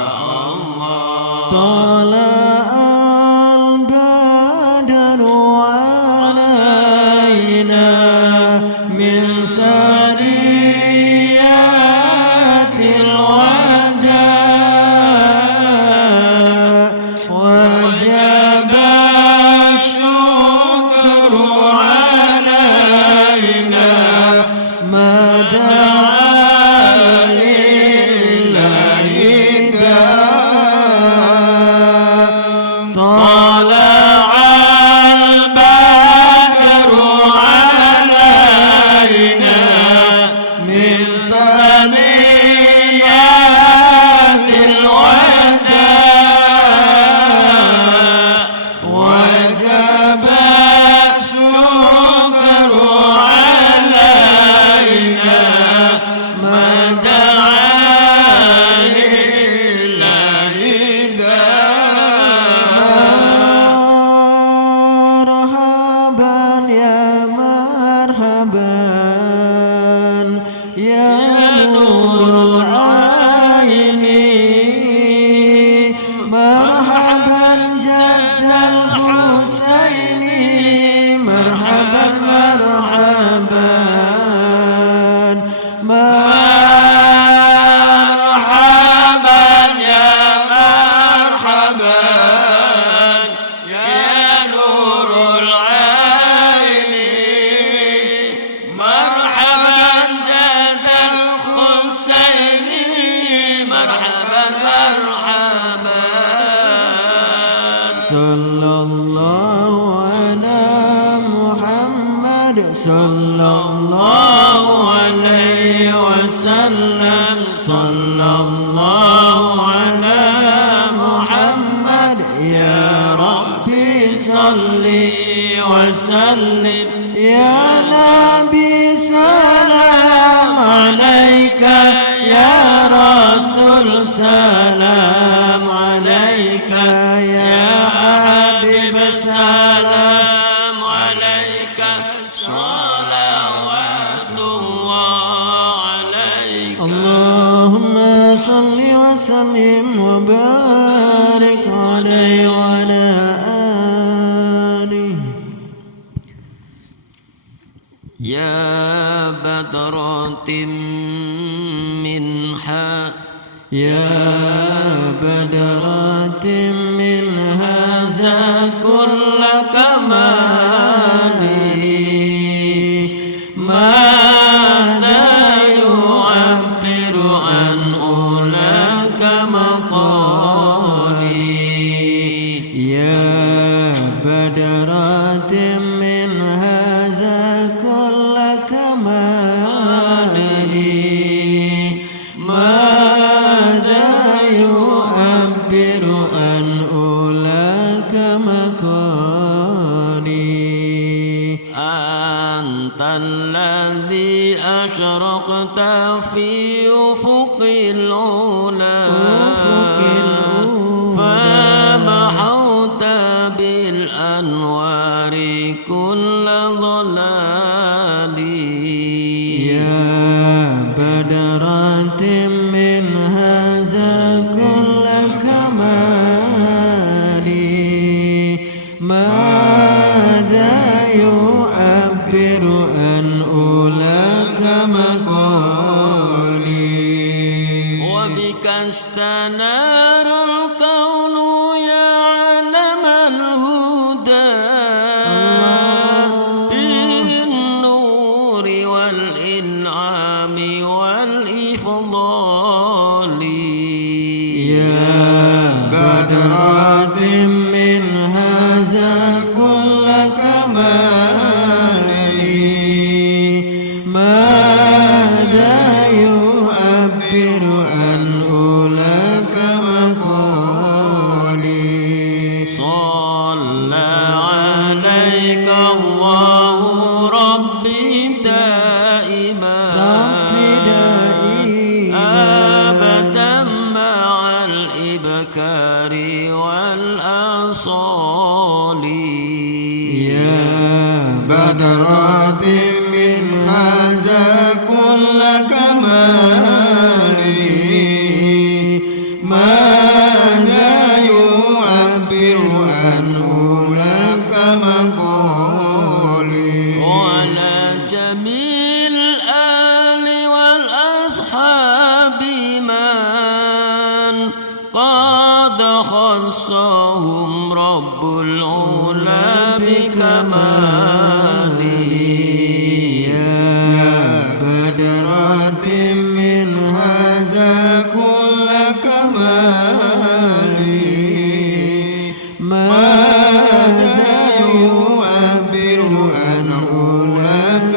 الله طلع البدر علينا من سريات الوداع وجب الشكر علينا ما دعا لله مرحبا صلى الله على محمد صلى الله عليه وسلم صلى الله على محمد يا ربي صل وسلم يا نبي سلام عليك يا رسول سلام عليك يا حبيب سلام عليك صلوات الله عليك اللهم صل وسلم وبارك عليه وعلى آله يا بدرة منها يا بدرات من هذا كل كمالي ماذا يعبر عن أولاك مقالي يا بدرات من هذا كل كمالي ماذا يعبر عن أولاك مكاني أنت الذي أشرقت في أفق العلا فمحوت بالأنوار كل ضلالي يا بدرات من هذا كل كمالي ماذا يعبر عن أولاك مقالي وبك استنار الكون يا علم الهدى بالنور والإنعام والإفضال يا بدرات من هذا كل كمالي ماذا يعبر عن أولاك مقالي صلى عليك الله ربي دائما أبدا مع الإبكار والأصال يا بدرات من هذا كل كمالي ماذا يعبر عن أولاك مقالي وعلى جميع الآل والأصحاب من قد خصهم رب العلا بكماله يا بدرات من هذا كل كمالي ماذا يعبر عن أولاك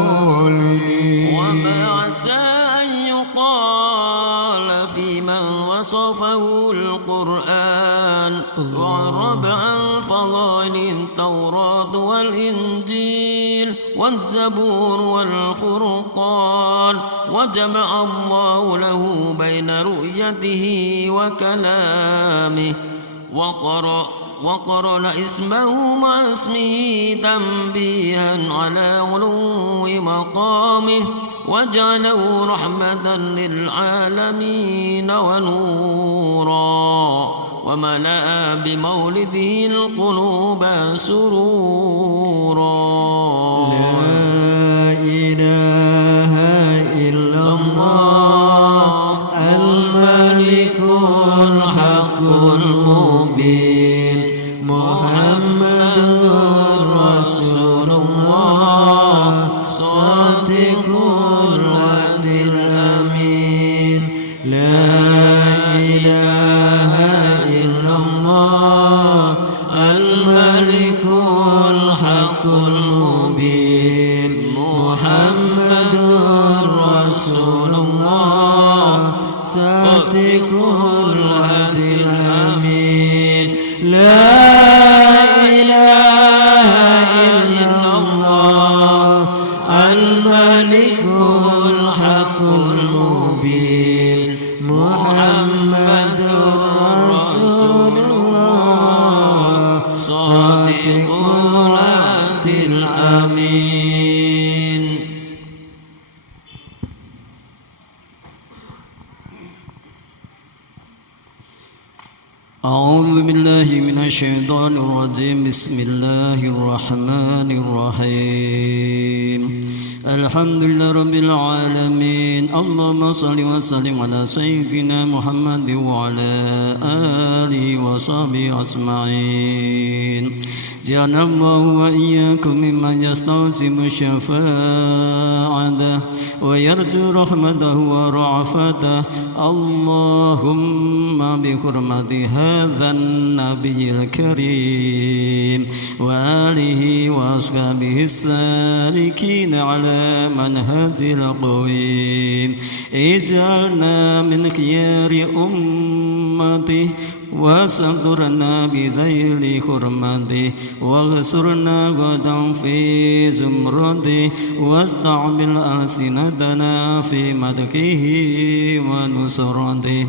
مقالي وما عسى أن يقال في من وصفه القرآن وعرب عن فضائل التوراة والإنجيل والزبور والفرقان وجمع الله له بين رؤيته وكلامه وقرن اسمه مع اسمه تنبيها على علو مقامه وجعله رحمة للعالمين ونورا وملأ بمولده القلوب سرورا لا إله إلا الله الملك الحق المبين محمد رسول الله صادق الوعد الأمين لا صادق الهادي الأمين لا إله إلا الله الملك الحق المبين محمد رسول الله صادق الهادي الأمين. أعوذ بالله من الشيطان الرجيم. بسم الله الرحمن الرحيم. الحمد لله رب العالمين. اللهم صل وسلم على سيدنا محمد وعلى آله وصحبه أجمعين. جعلنا الله وإياكم ممن يستوجب شفاعته ويرجو رحمته ورعفته. اللهم بحرمة هذا النبي الكريم وآله وأصحابه السالكين على منهج القويم اجعلنا من خيار أمته وسترنا بذيل حرمته واغسرنا غدا في زمرته واستعمل ألسنتنا في مدحه ونصرته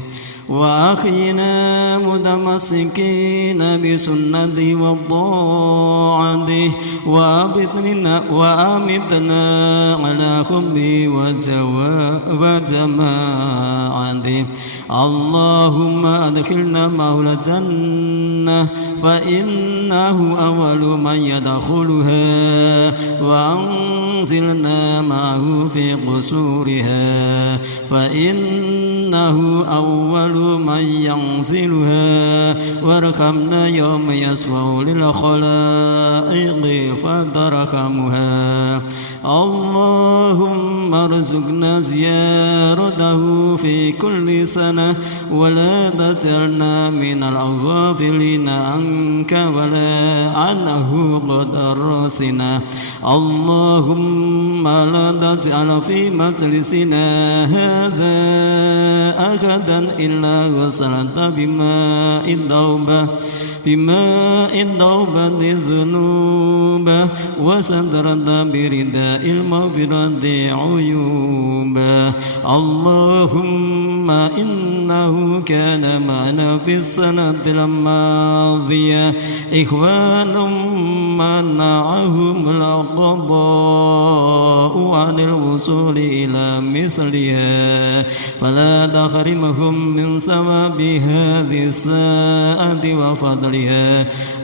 وأحينا متمسكين بسنته وطاعته وأمتنا على حبه وجماعته. اللهم أدخلنا معه الجنة فإنه أول من يدخلها وأنزلنا معه في قصورها فإنه أول من ينزلها وارحمنا يوم يسوع للخلائق فترحمها. اللهم ارزقنا زيارته في كل سنة ولا تجعلنا من الغافلين عنك ولا عنه قدرسنا. اللهم لا تجعل في مجلسنا هذا أحدا إلا غسلت بماء التوبة الذنوب وسترت برداء المغفرة عيوبا. اللهم إنه كان معنا في السنة الماضية إخوان منعهم القضاء عن الوصول إلى مثلها فلا تحرمهم من ثواب هذه الساعة وفضلها.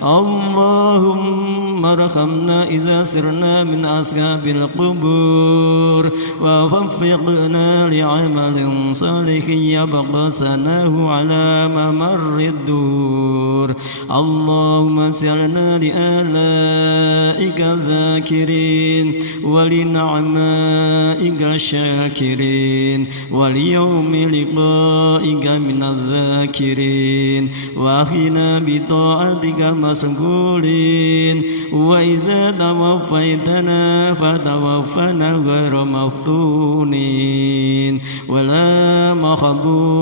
اللهم ارحمنا إذا سرنا من أصحاب القبور ووفقنا لعمل صالح يبقى سناه على ممر الدور. اللهم اجعلنا لآلائك ذاكرين ولنعمائك شاكرين وليوم لقائك من الذاكرين وأحينا بطاعتك مسؤولين. وإذا توفيتنا فتوفنا غير مفتونين ولا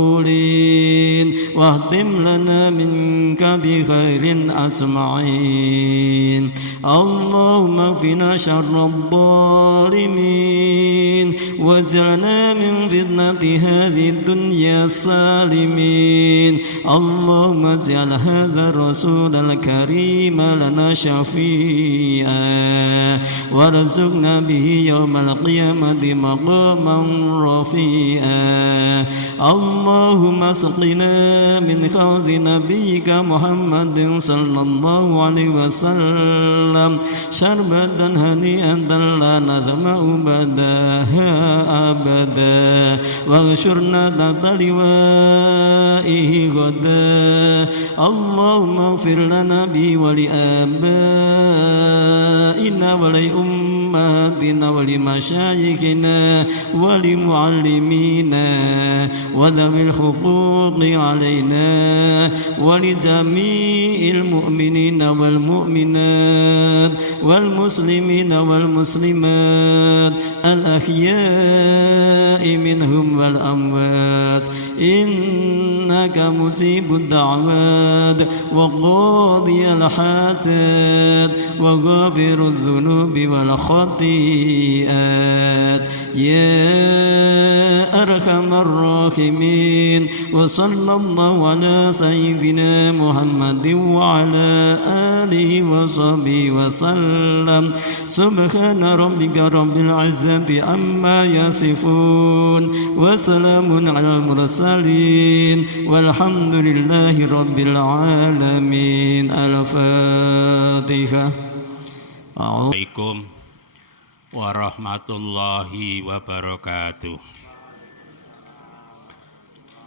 مخذولين واهدم لنا منك بخير أجمعين. اللهم اكفنا شر الظالمين واجعلنا من فتنة هذه الدنيا السالمين. اللهم اجعل هذا الرسول الكريم لنا شفيعا وارزقنا به يوم القيامة مقاما رفيعا. اللهم اسقنا من حوض نبيك محمد صلى الله عليه وسلم شربة هنيئة لا نظمأ بعدها أبدا واغشرنا تحت لوائه غدا. اللهم اغفر لنا به ولآبائنا ولأمهاتنا ولأمهاتنا ولمشايخنا ولمعلمينا وذوي الحقوق علينا ولجميع المؤمنين والمؤمنات والمسلمين والمسلمات الأحياء منهم والأموات إنك مجيب الدعوات وقاضي الحاجات وغافر الذنوب والخطيئات يا أرحم الراحمين وصلى الله على سيدنا محمد وعلى آله وصحبه وسلم سبحان ربك رب العزة عما يصفون وسلام على المرسلين والحمد لله رب العالمين الفاتحة. Assalamualaikum warahmatullahi wabarakatuh.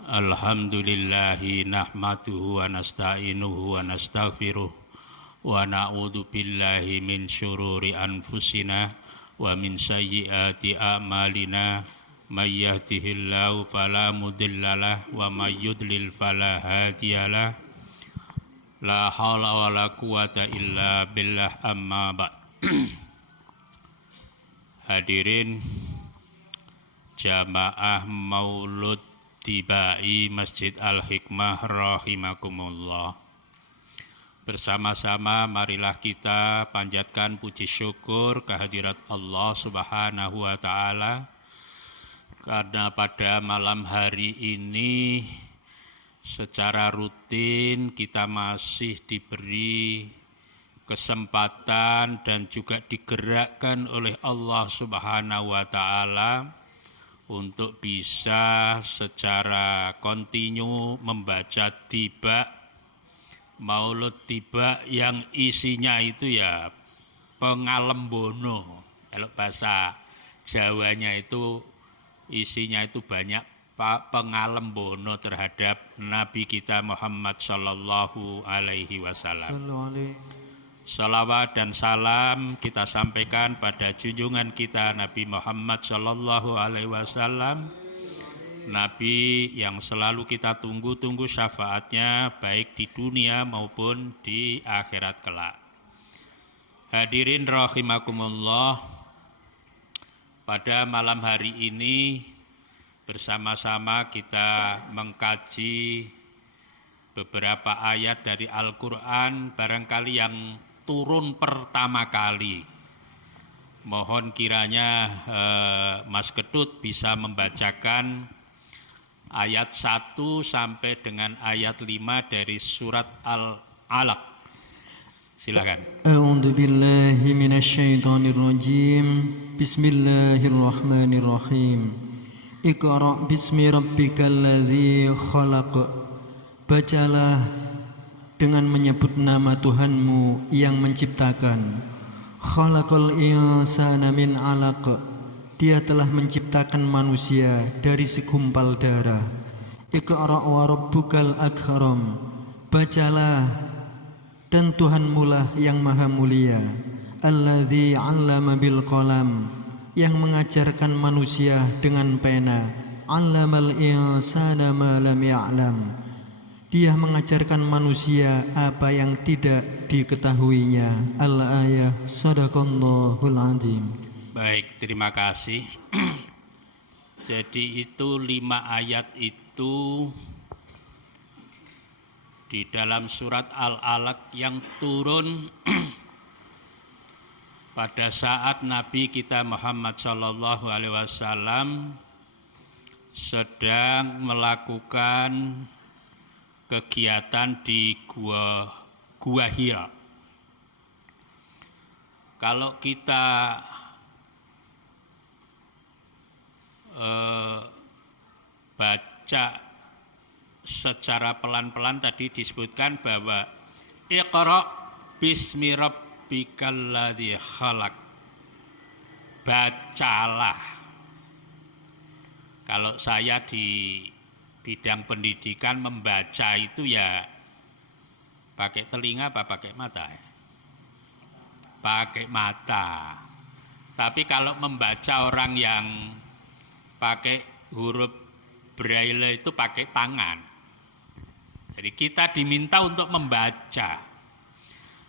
Alhamdulillahi nahmaduhu wa nasta'inuhu wa nastaghfiruh wa na'udzu billahi min syururi anfusina wa min sayyiati a'malina may yahdihillahu fala mudhillalah wa may yudlil fala hadiyalah la haula wala quwata illa billah amma ba'd. Hadirin jamaah Maulud Tibai Masjid Al-Hikmah rahimakumullah. Bersama-sama marilah kita panjatkan puji syukur kehadirat Allah Subhanahu wa taala karena pada malam hari ini secara rutin kita masih diberi kesempatan dan juga digerakkan oleh Allah Subhanahu wa taala untuk bisa secara kontinu membaca tiba Maulud tiba yang isinya itu ya pengalembono. Kalau bahasa Jawanya itu isinya itu banyak pengalembono terhadap Nabi kita Muhammad sallallahu alaihi wasallam. Salawat dan salam kita sampaikan pada junjungan kita Nabi Muhammad sallallahu alaihi wasallam, Nabi yang selalu kita tunggu-tunggu syafaatnya baik di dunia maupun di akhirat kelak. Hadirin rahimakumullah, pada malam hari ini bersama-sama kita mengkaji beberapa ayat dari Al-Quran barangkali yang turun pertama kali. Mohon kiranya Mas Ketut bisa membacakan ayat 1 sampai dengan ayat 5 dari surat Al-Alaq. Silakan. A'udzu billahi minasyaitonir rajim. Bismillahirrahmanirrahim. Iqra' bismi rabbikal ladzi khalaq. Bacalah dengan menyebut nama Tuhanmu yang menciptakan. Khalaqal insana min 'alaq. Dia telah menciptakan manusia dari segumpal darah. Iqra' wa rabbukal akram. Bacalah dan Tuhanmulah yang maha mulia. Alladzi 'allama bil qalam. Yang mengajarkan manusia dengan pena. 'Allamal insana ma lam ya'lam. Dia mengajarkan manusia apa yang tidak diketahuinya. Al-ayah. Shadaqallahul azim. Baik, terima kasih. Jadi itu 5 ayat itu di dalam surat Al-Alaq yang turun pada saat Nabi kita Muhammad sallallahu alaihi wasallam sedang melakukan kegiatan di Gua Hira. Kalau kita baca secara pelan-pelan tadi disebutkan bahwa Iqra' bismi rabbikal ladzi khalaq. Bacalah. Kalau saya di bidang pendidikan membaca itu ya pakai telinga apa pakai mata? Pakai mata. Tapi kalau membaca orang yang pakai huruf braille itu pakai tangan. Jadi kita diminta untuk membaca.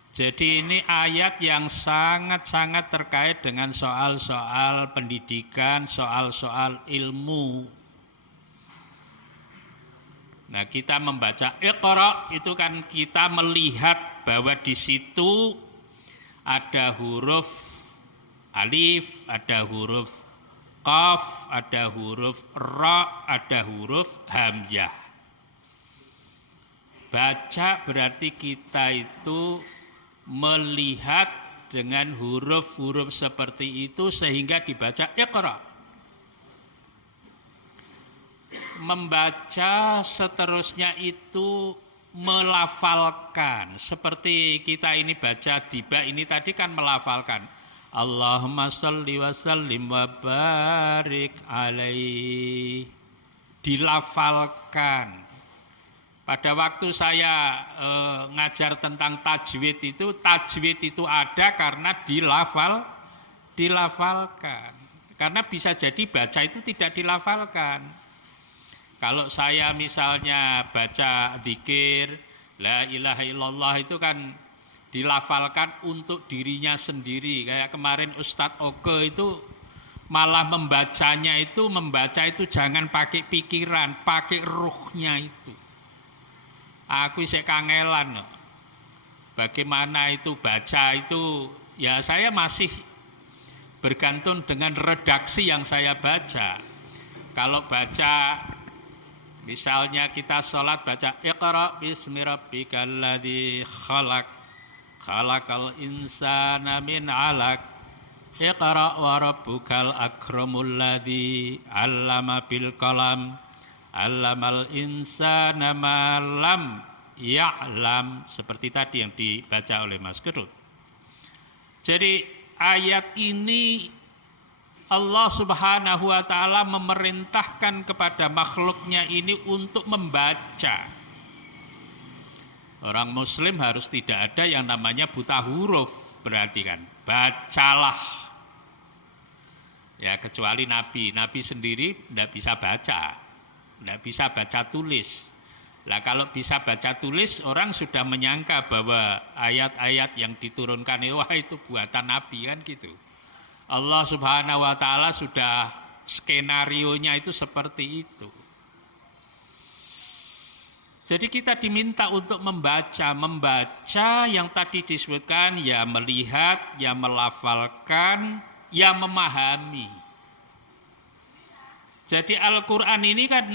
Jadi ini ayat yang sangat-sangat terkait dengan soal-soal pendidikan, soal-soal ilmu. Nah, kita membaca Iqra itu kan kita melihat bahwa di situ ada huruf alif, ada huruf qaf, ada huruf ra, ada huruf hamzah. Baca berarti kita itu melihat dengan huruf-huruf seperti itu sehingga dibaca Iqra. Membaca seterusnya itu melafalkan. Seperti kita ini baca tiba ini tadi kan melafalkan. Allahumma sholli wa sallim wa barik alaihi. Dilafalkan. Pada waktu saya ngajar tentang tajwid itu ada karena dilafalkan. Karena bisa jadi baca itu tidak dilafalkan. Kalau saya misalnya baca zikir, la ilaha illallah itu kan dilafalkan untuk dirinya sendiri. Kayak kemarin Ustadz Oke itu malah membaca itu jangan pakai pikiran, pakai ruhnya itu. Aku isek kangelan. Bagaimana itu baca itu, ya saya masih bergantung dengan redaksi yang saya baca. Kalau baca misalnya kita sholat baca Iqra bismi rabbikal ladzi khalaq khalaqal insana min 'alaq Iqra wa rabbukal akramul ladzi 'allama bil qalam 'allamal insana ma lam ya'lam, seperti tadi yang dibaca oleh Mas Gerut. Jadi ayat ini Allah Subhanahu wa ta'ala memerintahkan kepada makhluknya ini untuk membaca. Orang muslim harus tidak ada yang namanya buta huruf, berarti kan bacalah. Ya kecuali Nabi sendiri tidak bisa baca, tidak bisa baca tulis. Lah kalau bisa baca tulis orang sudah menyangka bahwa ayat-ayat yang diturunkan itu buatan Nabi kan gitu. Allah Subhanahu wa ta'ala sudah skenarionya itu seperti itu. Jadi kita diminta untuk membaca yang tadi disebutkan, ya melihat, ya melafalkan, ya memahami. Jadi Al-Quran ini kan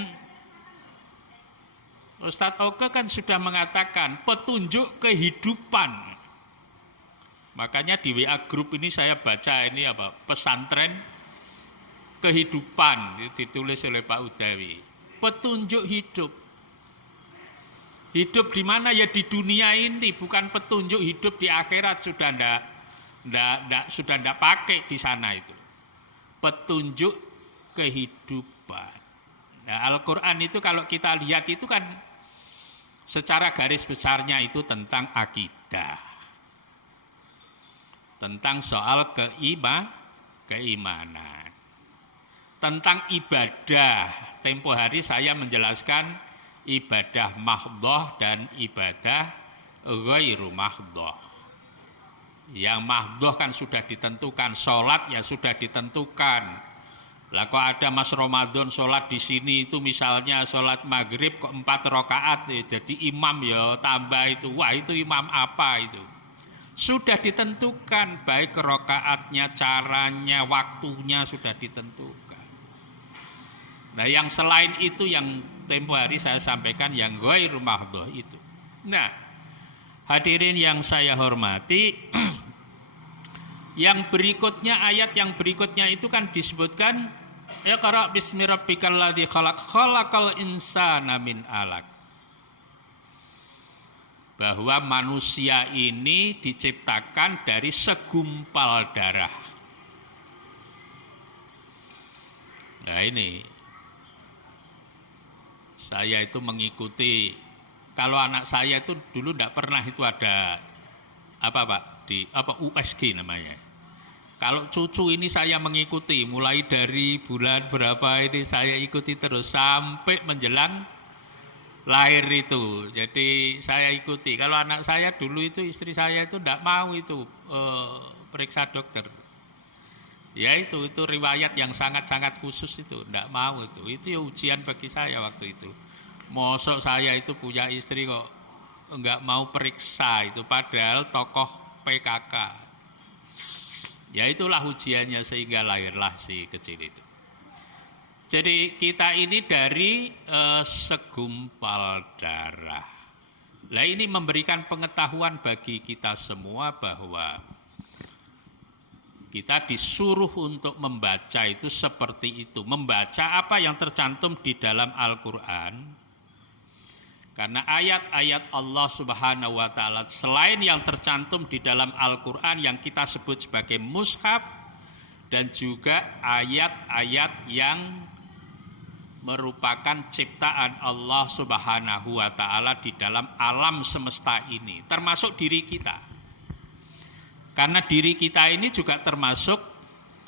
Ustadz Oke kan sudah mengatakan petunjuk kehidupan. Makanya di WA grup ini saya baca ini pesantren kehidupan ditulis oleh Pak Udawi. Petunjuk hidup. Hidup di mana ya di dunia ini, bukan petunjuk hidup di akhirat sudah ndak pakai di sana itu. Petunjuk kehidupan. Nah, Al-Qur'an itu kalau kita lihat itu kan secara garis besarnya itu tentang akidah. Tentang soal keimanan, tentang ibadah. Tempo hari saya menjelaskan ibadah mahdhah dan ibadah ghairu mahdhah. Yang mahdhah kan sudah ditentukan, sholat ya sudah ditentukan. Lah kok ada Mas Ramadan sholat di sini itu misalnya sholat maghrib kok 4 rakaat ya, jadi imam ya tambah itu, wah itu imam apa itu? Sudah ditentukan, baik rakaatnya, caranya, waktunya sudah ditentukan. Nah yang selain itu yang tempo hari saya sampaikan yang ghairu mahdhah itu. Nah hadirin yang saya hormati, yang berikutnya, ayat yang berikutnya itu kan disebutkan Iqra bismi rabbikal ladzi khalaq khalaqal insana min 'alaq. Bahwa manusia ini diciptakan dari segumpal darah. Nah ini saya itu mengikuti, kalau anak saya itu dulu tidak pernah itu ada USG namanya. Kalau cucu ini saya mengikuti, mulai dari bulan berapa ini saya ikuti terus sampai menjelang lahir itu. Jadi saya ikuti. Kalau anak saya dulu itu, istri saya itu tidak mau itu periksa dokter. Ya itu riwayat yang sangat-sangat khusus itu, tidak mau itu. Itu ya ujian bagi saya waktu itu. Mosok saya itu punya istri kok enggak mau periksa itu, padahal tokoh PKK. Ya itulah ujiannya sehingga lahirlah si kecil itu. Jadi kita ini dari segumpal darah. Nah ini memberikan pengetahuan bagi kita semua bahwa kita disuruh untuk membaca itu seperti itu. Membaca apa yang tercantum di dalam Al-Quran. Karena ayat-ayat Allah Subhanahu wa Ta'ala selain yang tercantum di dalam Al-Quran yang kita sebut sebagai mushaf, dan juga ayat-ayat yang merupakan ciptaan Allah Subhanahu wa Ta'ala di dalam alam semesta ini, termasuk diri kita. Karena diri kita ini juga termasuk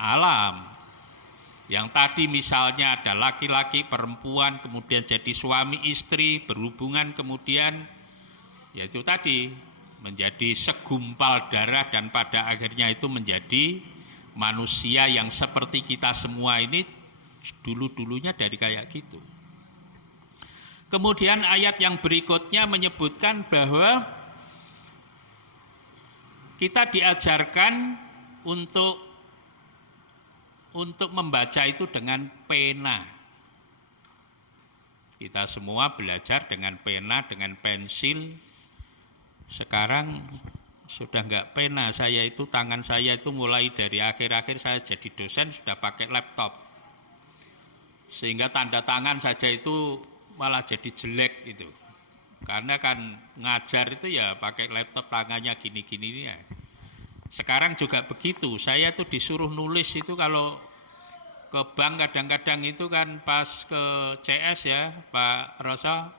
alam. Yang tadi misalnya ada laki-laki, perempuan, kemudian jadi suami istri, berhubungan, kemudian yaitu tadi menjadi segumpal darah dan pada akhirnya itu menjadi manusia yang seperti kita semua ini dulu-dulunya dari kayak gitu. Kemudian ayat yang berikutnya menyebutkan bahwa kita diajarkan untuk membaca itu dengan pena. Kita semua belajar dengan pena, dengan pensil. Sekarang sudah enggak pena, tangan saya itu mulai dari akhir-akhir saya jadi dosen sudah pakai laptop. Sehingga tanda tangan saja itu malah jadi jelek gitu. Karena kan ngajar itu ya pakai laptop, tangannya gini-gini ya. Sekarang juga begitu, saya tuh disuruh nulis itu kalau ke bank kadang-kadang itu kan pas ke CS ya Pak Rosa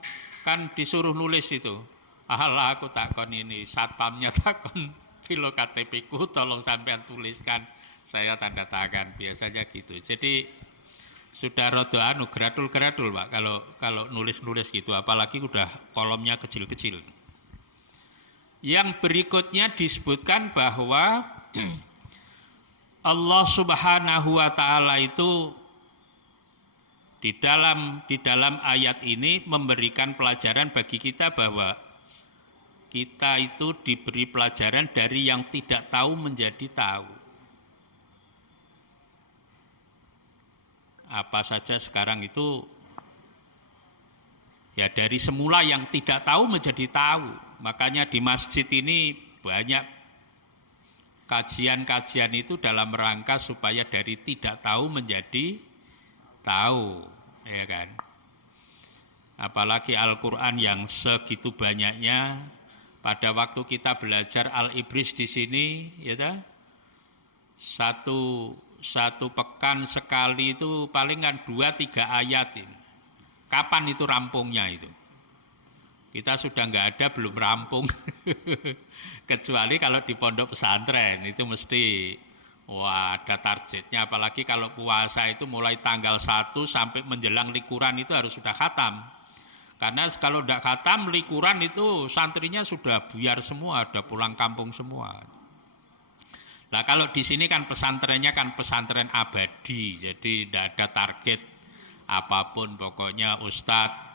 kan disuruh nulis itu. Alah aku takon ini, satpamnya takon kilo KTP ku tolong sampean tuliskan, saya tanda tangan, biasanya gitu. Jadi sudah rada gradul-gradul Pak kalau nulis-nulis gitu, apalagi udah kolomnya kecil-kecil. Yang berikutnya disebutkan bahwa Allah Subhanahu wa Ta'ala itu di dalam ayat ini memberikan pelajaran bagi kita bahwa kita itu diberi pelajaran dari yang tidak tahu menjadi tahu. Apa saja sekarang itu ya dari semula yang tidak tahu menjadi tahu. Makanya di masjid ini banyak kajian-kajian itu dalam rangka supaya dari tidak tahu menjadi tahu, ya kan? Apalagi Al-Quran yang segitu banyaknya. Pada waktu kita belajar Al-Ibris di sini, ya kan? Satu pekan sekali itu palingan 2-3 ayat ini. Kapan itu rampungnya itu? Kita sudah nggak ada, belum rampung. Kecuali kalau di pondok pesantren itu mesti wah ada targetnya. Apalagi kalau puasa itu mulai tanggal 1 sampai menjelang likuran itu harus sudah khatam. Karena kalau tidak khatam likuran itu santrinya sudah buyar semua, sudah pulang kampung semua. Nah kalau di sini kan pesantrennya kan pesantren abadi, jadi tidak ada target apapun, pokoknya Ustadz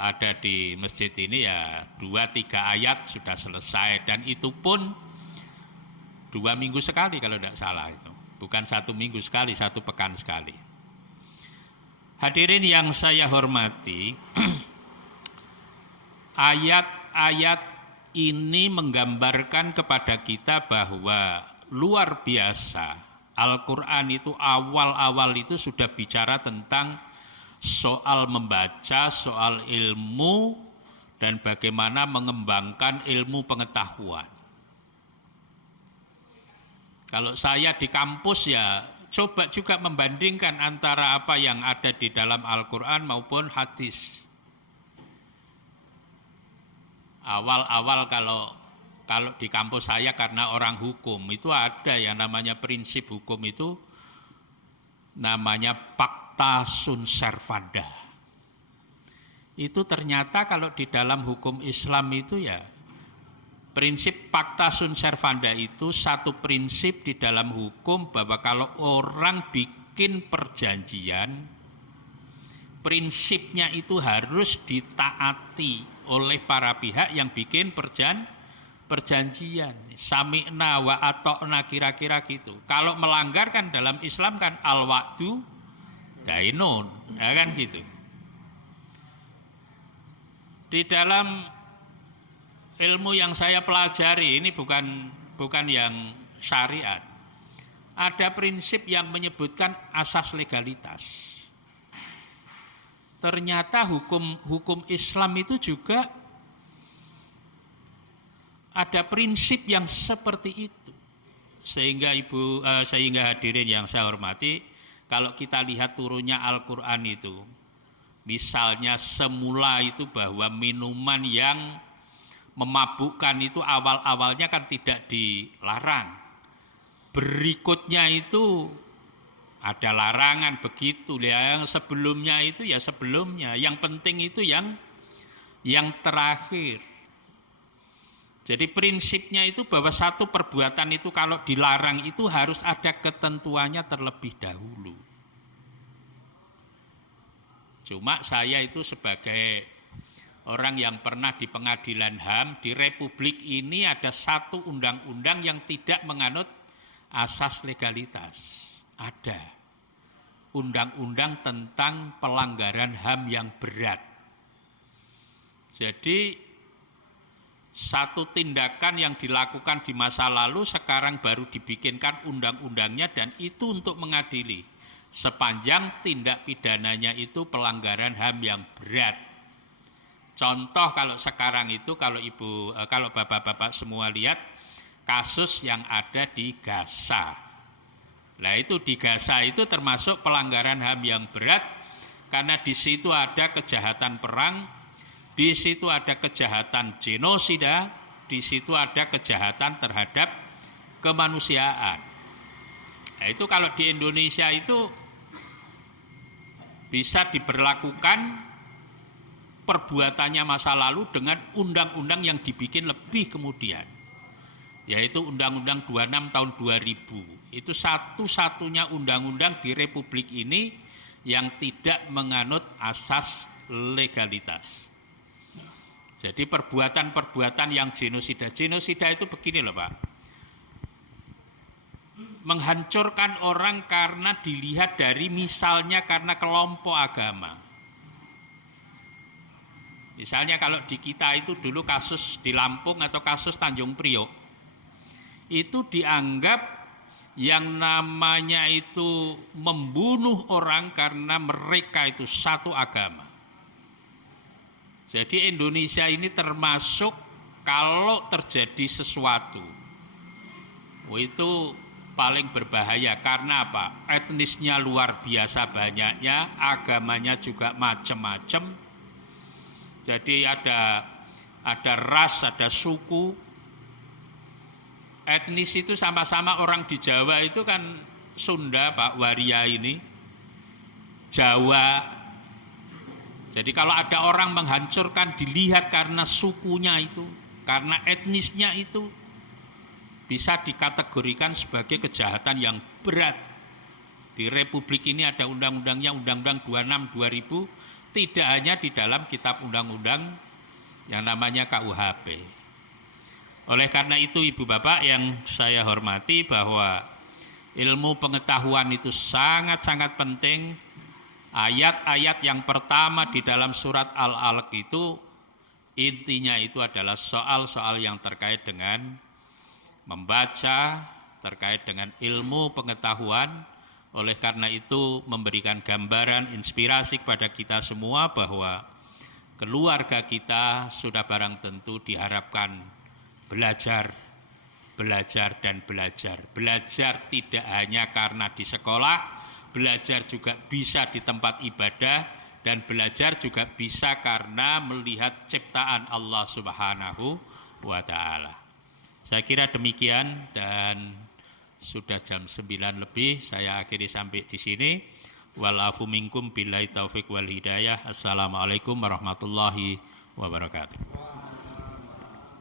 ada di masjid ini ya 2-3 ayat sudah selesai, dan itu pun 2 minggu sekali kalau tidak salah itu, bukan 1 minggu sekali, 1 pekan sekali. Hadirin yang saya hormati, ayat-ayat ini menggambarkan kepada kita bahwa luar biasa Al-Quran itu awal-awal itu sudah bicara tentang soal membaca, soal ilmu, dan bagaimana mengembangkan ilmu pengetahuan. Kalau saya di kampus ya coba juga membandingkan antara apa yang ada di dalam Al-Quran maupun hadis. Awal-awal kalau di kampus saya karena orang hukum, itu ada yang namanya prinsip hukum itu namanya pacta sunt servanda. Itu ternyata kalau di dalam hukum Islam itu ya, prinsip pacta sunt servanda itu satu prinsip di dalam hukum bahwa kalau orang bikin perjanjian, prinsipnya itu harus ditaati oleh para pihak yang bikin perjanjian. Sami'na wa ata'na, kira-kira gitu. Kalau melanggar kan dalam Islam kan al-wa'du dainun, ya kan gitu. Di dalam ilmu yang saya pelajari, ini bukan yang syariat, ada prinsip yang menyebutkan asas legalitas. Ternyata hukum Islam itu juga ada prinsip yang seperti itu. Sehingga sehingga hadirin yang saya hormati, kalau kita lihat turunnya Al-Qur'an itu, misalnya semula itu bahwa minuman yang memabukkan itu awal-awalnya kan tidak dilarang. Berikutnya itu ada larangan begitu. Yang sebelumnya itu ya sebelumnya. Yang penting itu yang terakhir. Jadi prinsipnya itu bahwa satu perbuatan itu kalau dilarang itu harus ada ketentuannya terlebih dahulu. Cuma saya itu sebagai orang yang pernah di pengadilan HAM, di Republik ini ada satu undang-undang yang tidak menganut asas legalitas. Ada undang-undang tentang pelanggaran HAM yang berat. Jadi satu tindakan yang dilakukan di masa lalu sekarang baru dibikinkan undang-undangnya, dan itu untuk mengadili sepanjang tindak pidananya itu pelanggaran HAM yang berat. Contoh kalau sekarang itu kalau bapak-bapak semua lihat kasus yang ada di Gaza. Nah itu di Gaza itu termasuk pelanggaran HAM yang berat karena di situ ada kejahatan perang, di situ ada kejahatan genosida, di situ ada kejahatan terhadap kemanusiaan. Nah itu kalau di Indonesia itu bisa diberlakukan perbuatannya masa lalu dengan undang-undang yang dibikin lebih kemudian, yaitu Undang-Undang 26 tahun 2000. Itu satu-satunya undang-undang di Republik ini yang tidak menganut asas legalitas. Jadi perbuatan-perbuatan yang genosida itu begini loh Pak. Menghancurkan orang karena dilihat dari misalnya karena kelompok agama. Misalnya kalau di kita itu dulu kasus di Lampung atau kasus Tanjung Priok, itu dianggap yang namanya itu membunuh orang karena mereka itu satu agama. Jadi Indonesia ini termasuk kalau terjadi sesuatu, itu paling berbahaya. Karena apa? Etnisnya luar biasa banyaknya, agamanya juga macam-macam. Jadi ada ras, ada suku. Etnis itu sama-sama orang di Jawa itu kan Sunda, Pak, Waria ini, Jawa. Jadi kalau ada orang menghancurkan dilihat karena sukunya itu, karena etnisnya itu, bisa dikategorikan sebagai kejahatan yang berat. Di Republik ini ada undang-undangnya, Undang-Undang 26 2000, tidak hanya di dalam kitab undang-undang yang namanya KUHP. Oleh karena itu Ibu Bapak yang saya hormati, bahwa ilmu pengetahuan itu sangat-sangat penting. Ayat-ayat yang pertama di dalam surat Al-Alaq itu intinya itu adalah soal-soal yang terkait dengan membaca, terkait dengan ilmu pengetahuan. Oleh karena itu memberikan gambaran inspirasi kepada kita semua bahwa keluarga kita sudah barang tentu diharapkan belajar, dan belajar. Belajar tidak hanya karena di sekolah, belajar juga bisa di tempat ibadah, dan belajar juga bisa karena melihat ciptaan Allah Subhanahu wa ta'ala. Saya kira demikian dan sudah jam 9 lebih, saya akhiri sampai di sini. Walafu minkum billahi taufik wal hidayah. Assalamualaikum warahmatullahi wabarakatuh.